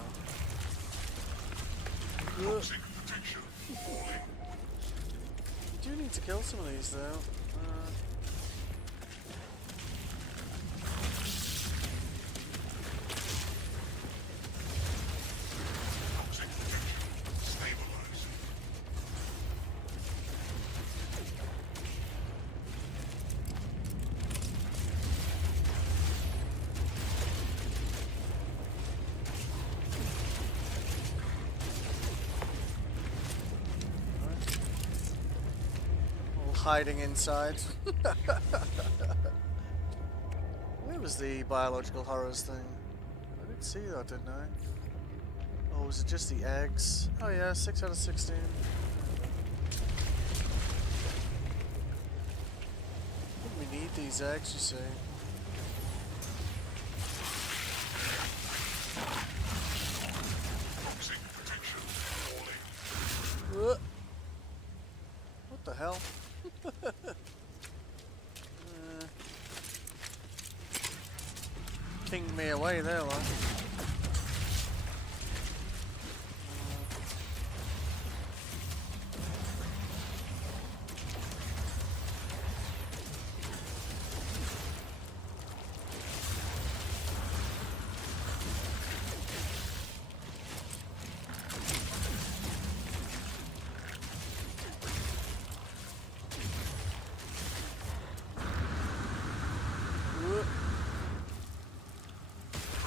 Ugh. Toxic potential falling. You do need to kill some of these though. Toxic potential stabilized. All hiding inside. Where was the biological horrors thing? I didn't see that, didn't I? Oh, was it just the eggs? Oh yeah, 6 out of 16. We need these eggs, you see. the hell? Pinged me away there, like.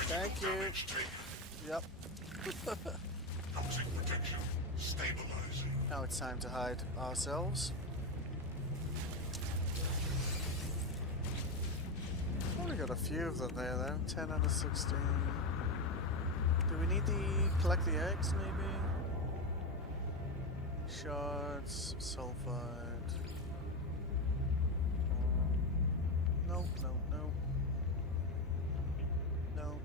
Thank you. Damage taken. Yep. Toxic protection stabilizing. Now it's time to hide ourselves. Only got a few of them there though. 10 out of 16. Do we need the collect the eggs maybe? Shards, sulfide. No, no, no. No.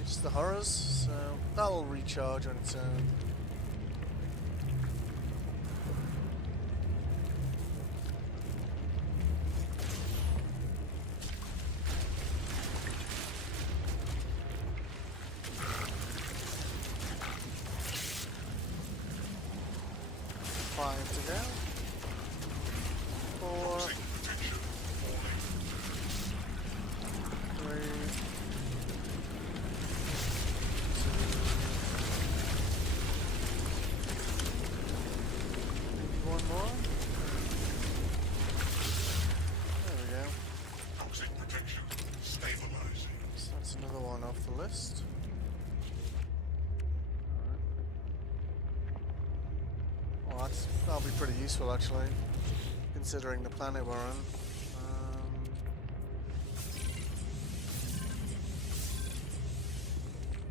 It's the horrors, so that'll recharge on its own. Five to go. 4, Toxic protection falling. 3, 2. One more. There we go. Toxic protection stabilizing. So that's another one off the list. Well, that'll be pretty useful actually, considering the planet we're on.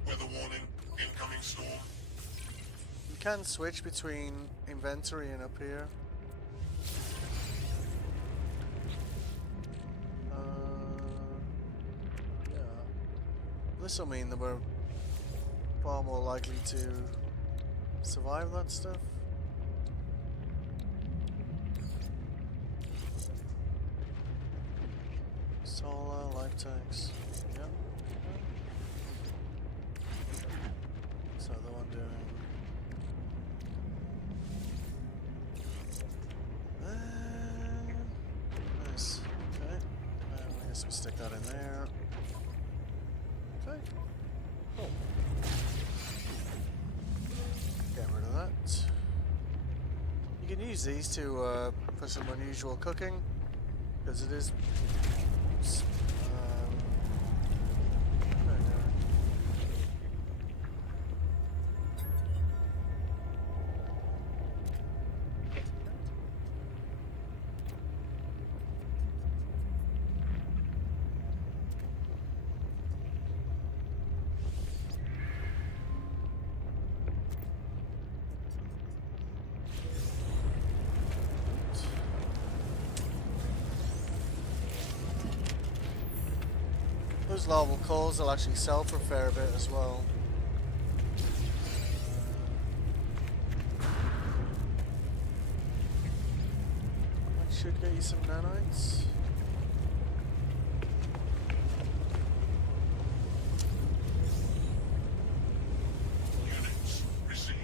Weather warning. Incoming storm. You can switch between inventory and up here. Yeah. This will mean that we're far more likely to survive that stuff. Solar, life tanks. Yep. So the one doing. Nice. Okay. I guess we stick that in there. Okay. Cool. Get rid of that. You can use these to for some unusual cooking, because it is. Those larval cores will actually sell for a fair bit as well. That should get you some nanites. Units received.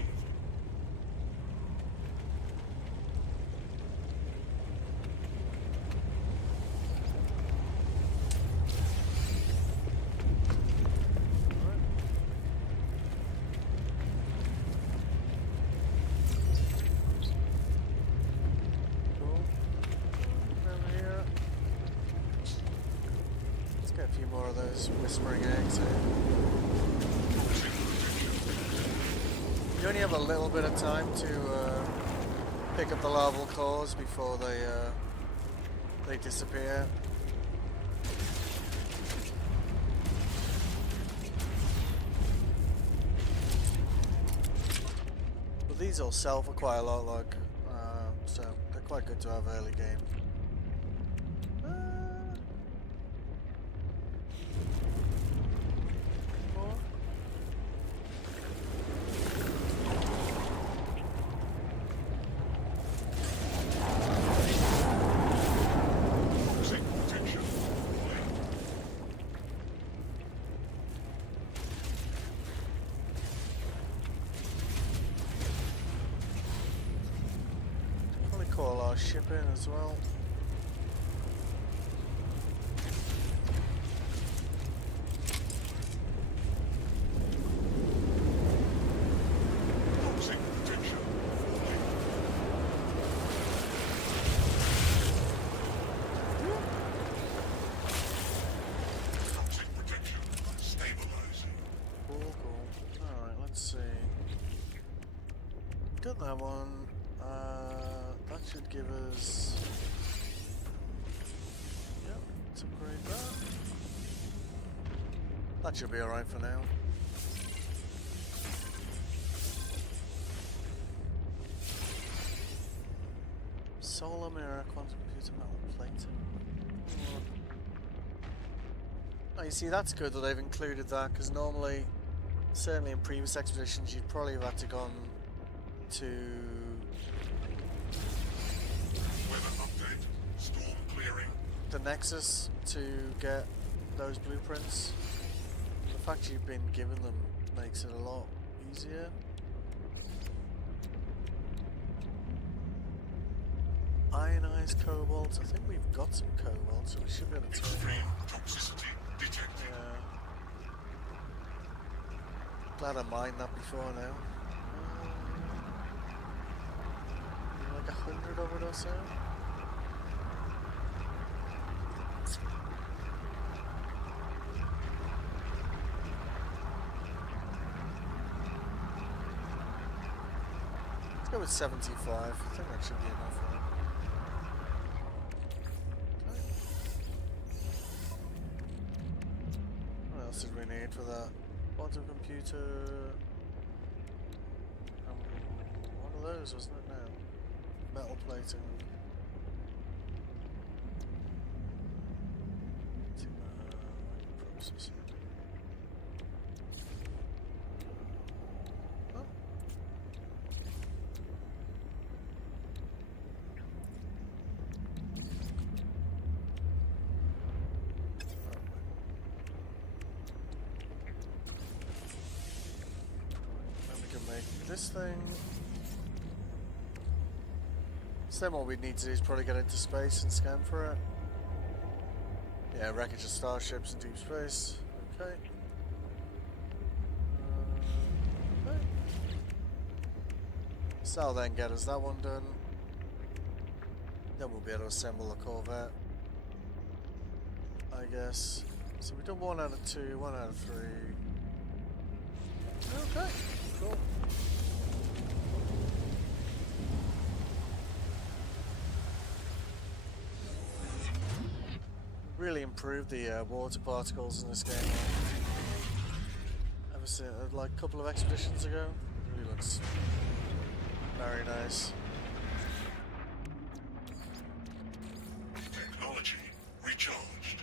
Cool. Over here. Let's get a few more of those whispering eggs in. You only have a little bit of time to pick up the larval cores before they disappear. But these all sell for quite a lot, like, so they're quite good to have early game. More? ship in as well. Toxic protection falling. Toxic protection stabilizing. Cool, cool. Alright, let's see. Done that one. That should give us... Yep, let's upgrade that. That should be alright for now. Solar mirror, quantum computer, metal plating. Oh, you see, that's good that they've included that, because normally, certainly in previous expeditions, you'd probably have had to gone to... Weather update. Storm clearing. the Nexus to get those blueprints. The fact you've been given them makes it a lot easier. Ionized cobalt. I think we've got some cobalt, so we should be able to turn Extreme it. toxicity detected. Yeah. Glad I mined that before now. Like 100 of it or so. Let's go with 75. I think that should be enough, right? Okay. What else did we need for that? Quantum computer. One of those, wasn't it now? Metal plating. Processing. Oh. Then we can make this thing. So then what we'd need to do is probably get into space and scan for it. Yeah, wreckage of starships in deep space. Okay. Okay. So that'll then get us that one done. Then we'll be able to assemble a Corvette, I guess. So we've done 1 out of 2, 1 out of 3. Okay, cool. Really improved the water particles in this game. Ever since, like a couple of expeditions ago, it really looks very nice. Technology recharged.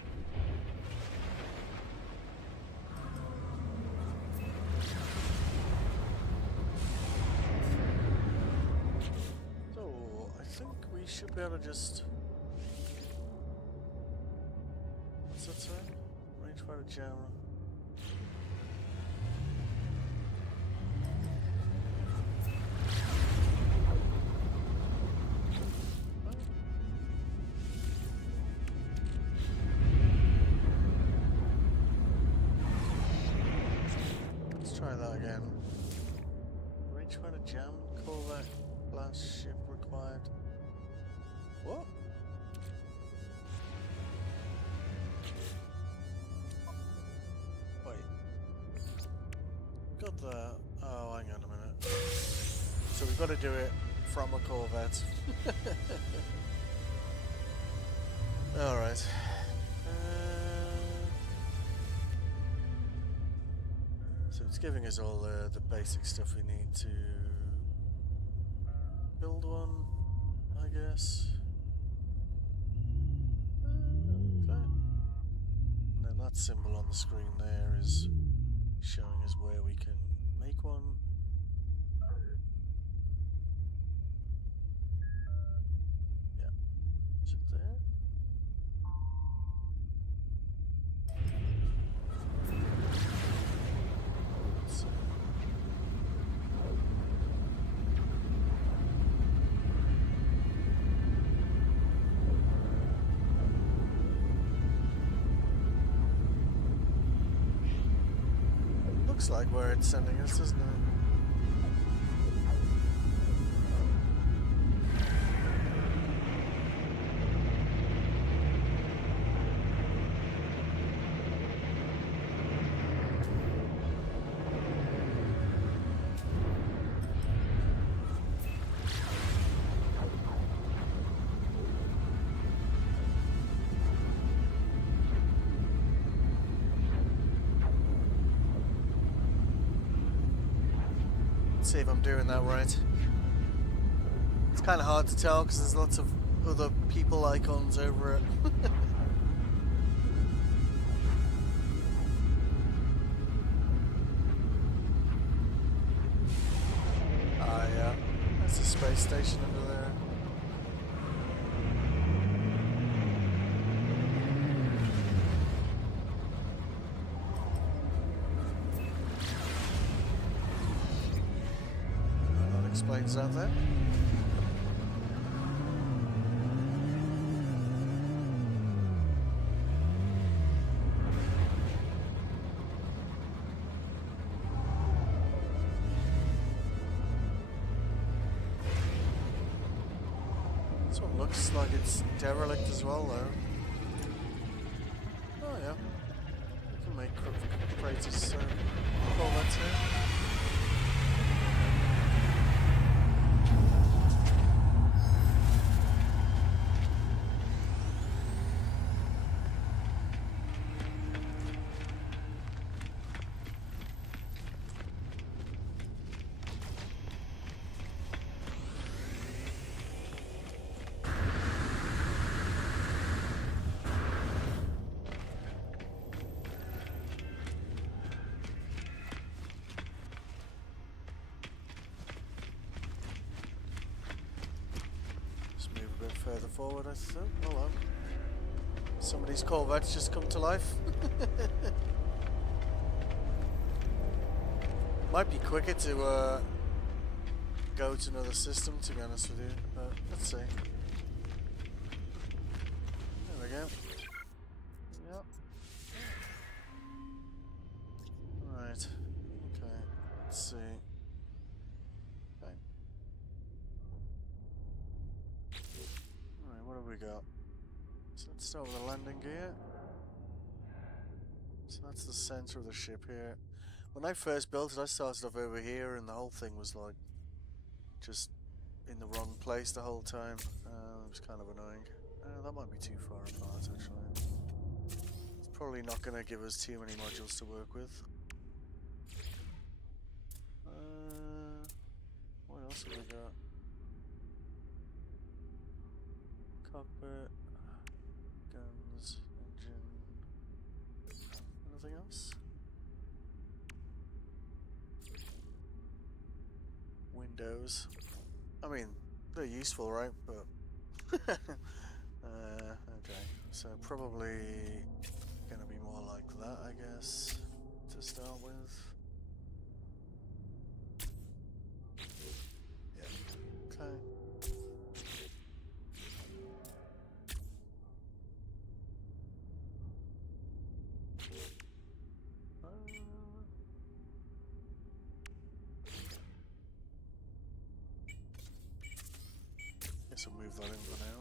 So I think we should be able to just. What's that say? Rangefinder jammer. Let's try that again. Rangefinder jam, Corvette, blast ship required. What? Wait. Got the. Oh, hang on a minute. So we've got to do it from a Corvette. Alright. So it's giving us all the basic stuff we need to build one, I guess. Okay. And then that symbol on the screen there is showing us where we can make one. Yeah. Is it there? Let's see. looks like where it's sending us, doesn't it? See if I'm doing that right. It's kind of hard to tell because there's lots of other people icons over it. Ah, yeah. That's a space station under there. Explains that there. This one looks like it's derelict as well, though. Oh yeah, we can make Kratos Corvettes here. Further forward, I think. Hello. Somebody's Corvette's just come to life. Might be quicker to go to another system, to be honest with you, but let's see. There we go. Yep. Right. Okay. Let's see. Okay. Alright, what have we got? So let's start with the landing gear. So that's the center of the ship here. When I first built it, I started off over here, and the whole thing was like just in the wrong place the whole time. It was kind of annoying. That might be too far apart, actually. It's probably not going to give us too many modules to work with. What else have we got? Cockpit, guns, engine. Anything else? Windows. I mean, they're useful, right? But okay, so probably gonna be more like that, I guess, to start with. Yeah. Okay. Guess I'll move that in for now.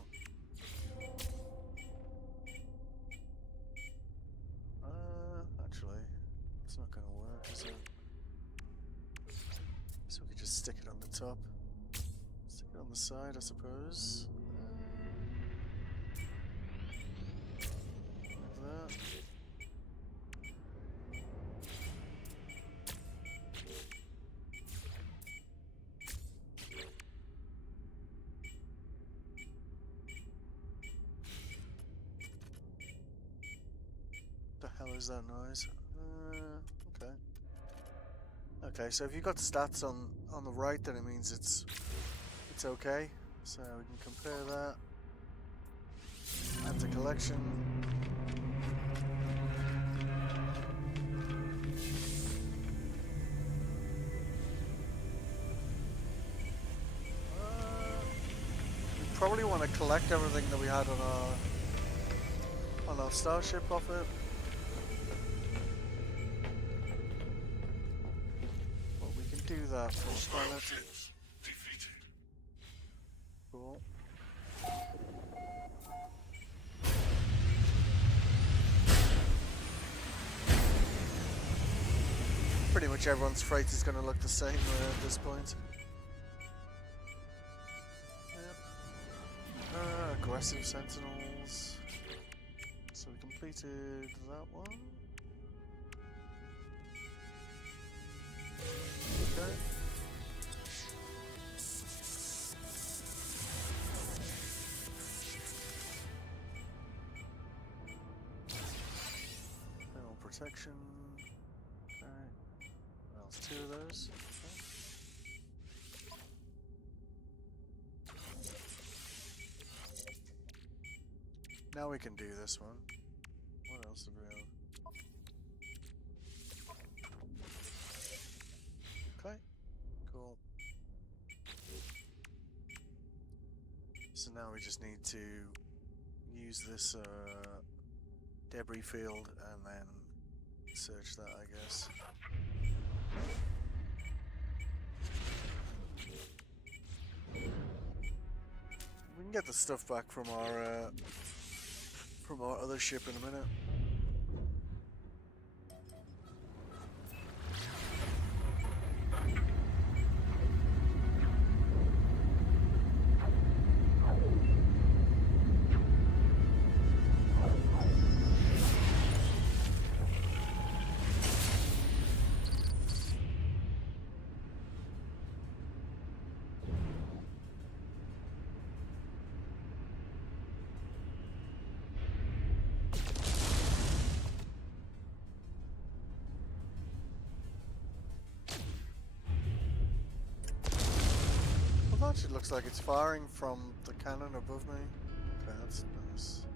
Actually, it's not gonna work, is it? So we could just stick it on the top. Stick it on the side, I suppose. Like that. The hell is that noise? Okay. Okay, so if you've got stats on the right, then it means it's okay. So we can compare that. Add to collection. We probably want to collect everything that we had on our starship off it. do that for Hostile pilot. ships defeated. Cool. Pretty much everyone's freight is going to look the same at this point. Yep. Aggressive sentinels. So we completed that one. Okay. Thermal protection. Okay. What else? 2 of those. Okay. Now we can do this one. What else did we have? Okay, cool. So now we just need to use this debris field and then search that, I guess. We can get the stuff back from our other ship in a minute. It looks like it's firing from the cannon above me. Okay, that's nice.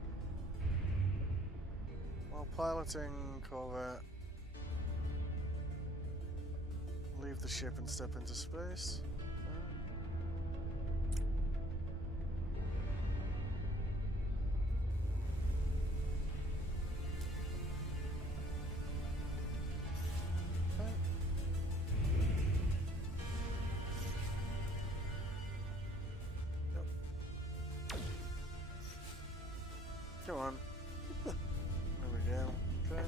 While piloting Corvette, leave the ship and step into space. Okay. Come on. There we go. Okay.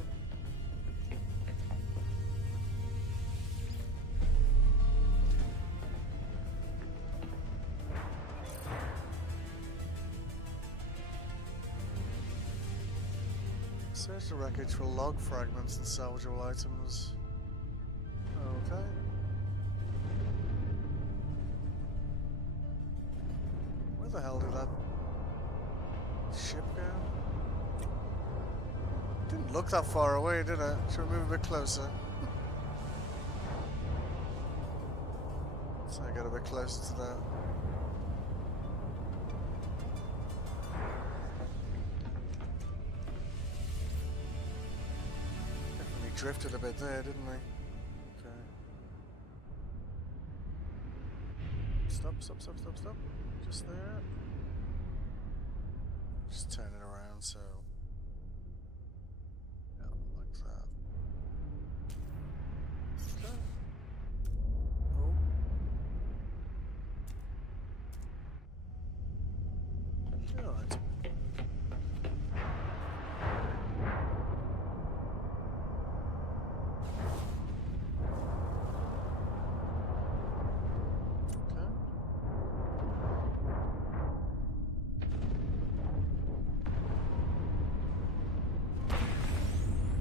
Search the wreckage for log fragments and salvageable items. Okay. Where the hell did that ship go? Didn't look that far away, did it? Should we move a bit closer? So I got a bit closer to that. Definitely drifted a bit there, didn't we? Okay. Stop, stop, stop, stop, stop. Just there. Just turn it around so. Yeah, like that. Okay. Oh. Alright. Okay.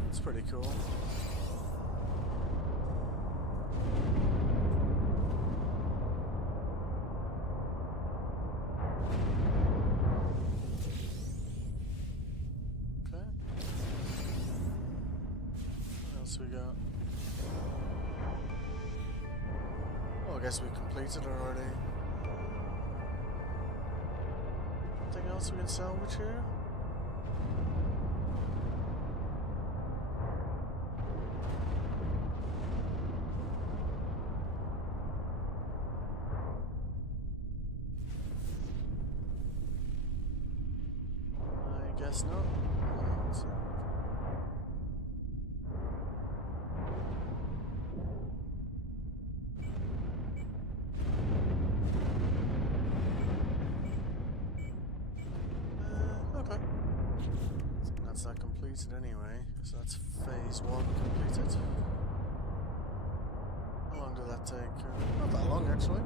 That's pretty cool. Okay. What else we got? Oh, I guess we completed it already. Anything else we can salvage here? I guess not. Let's see. gets that completed anyway, so that's phase 1 completed. How long did that take? Not that long actually.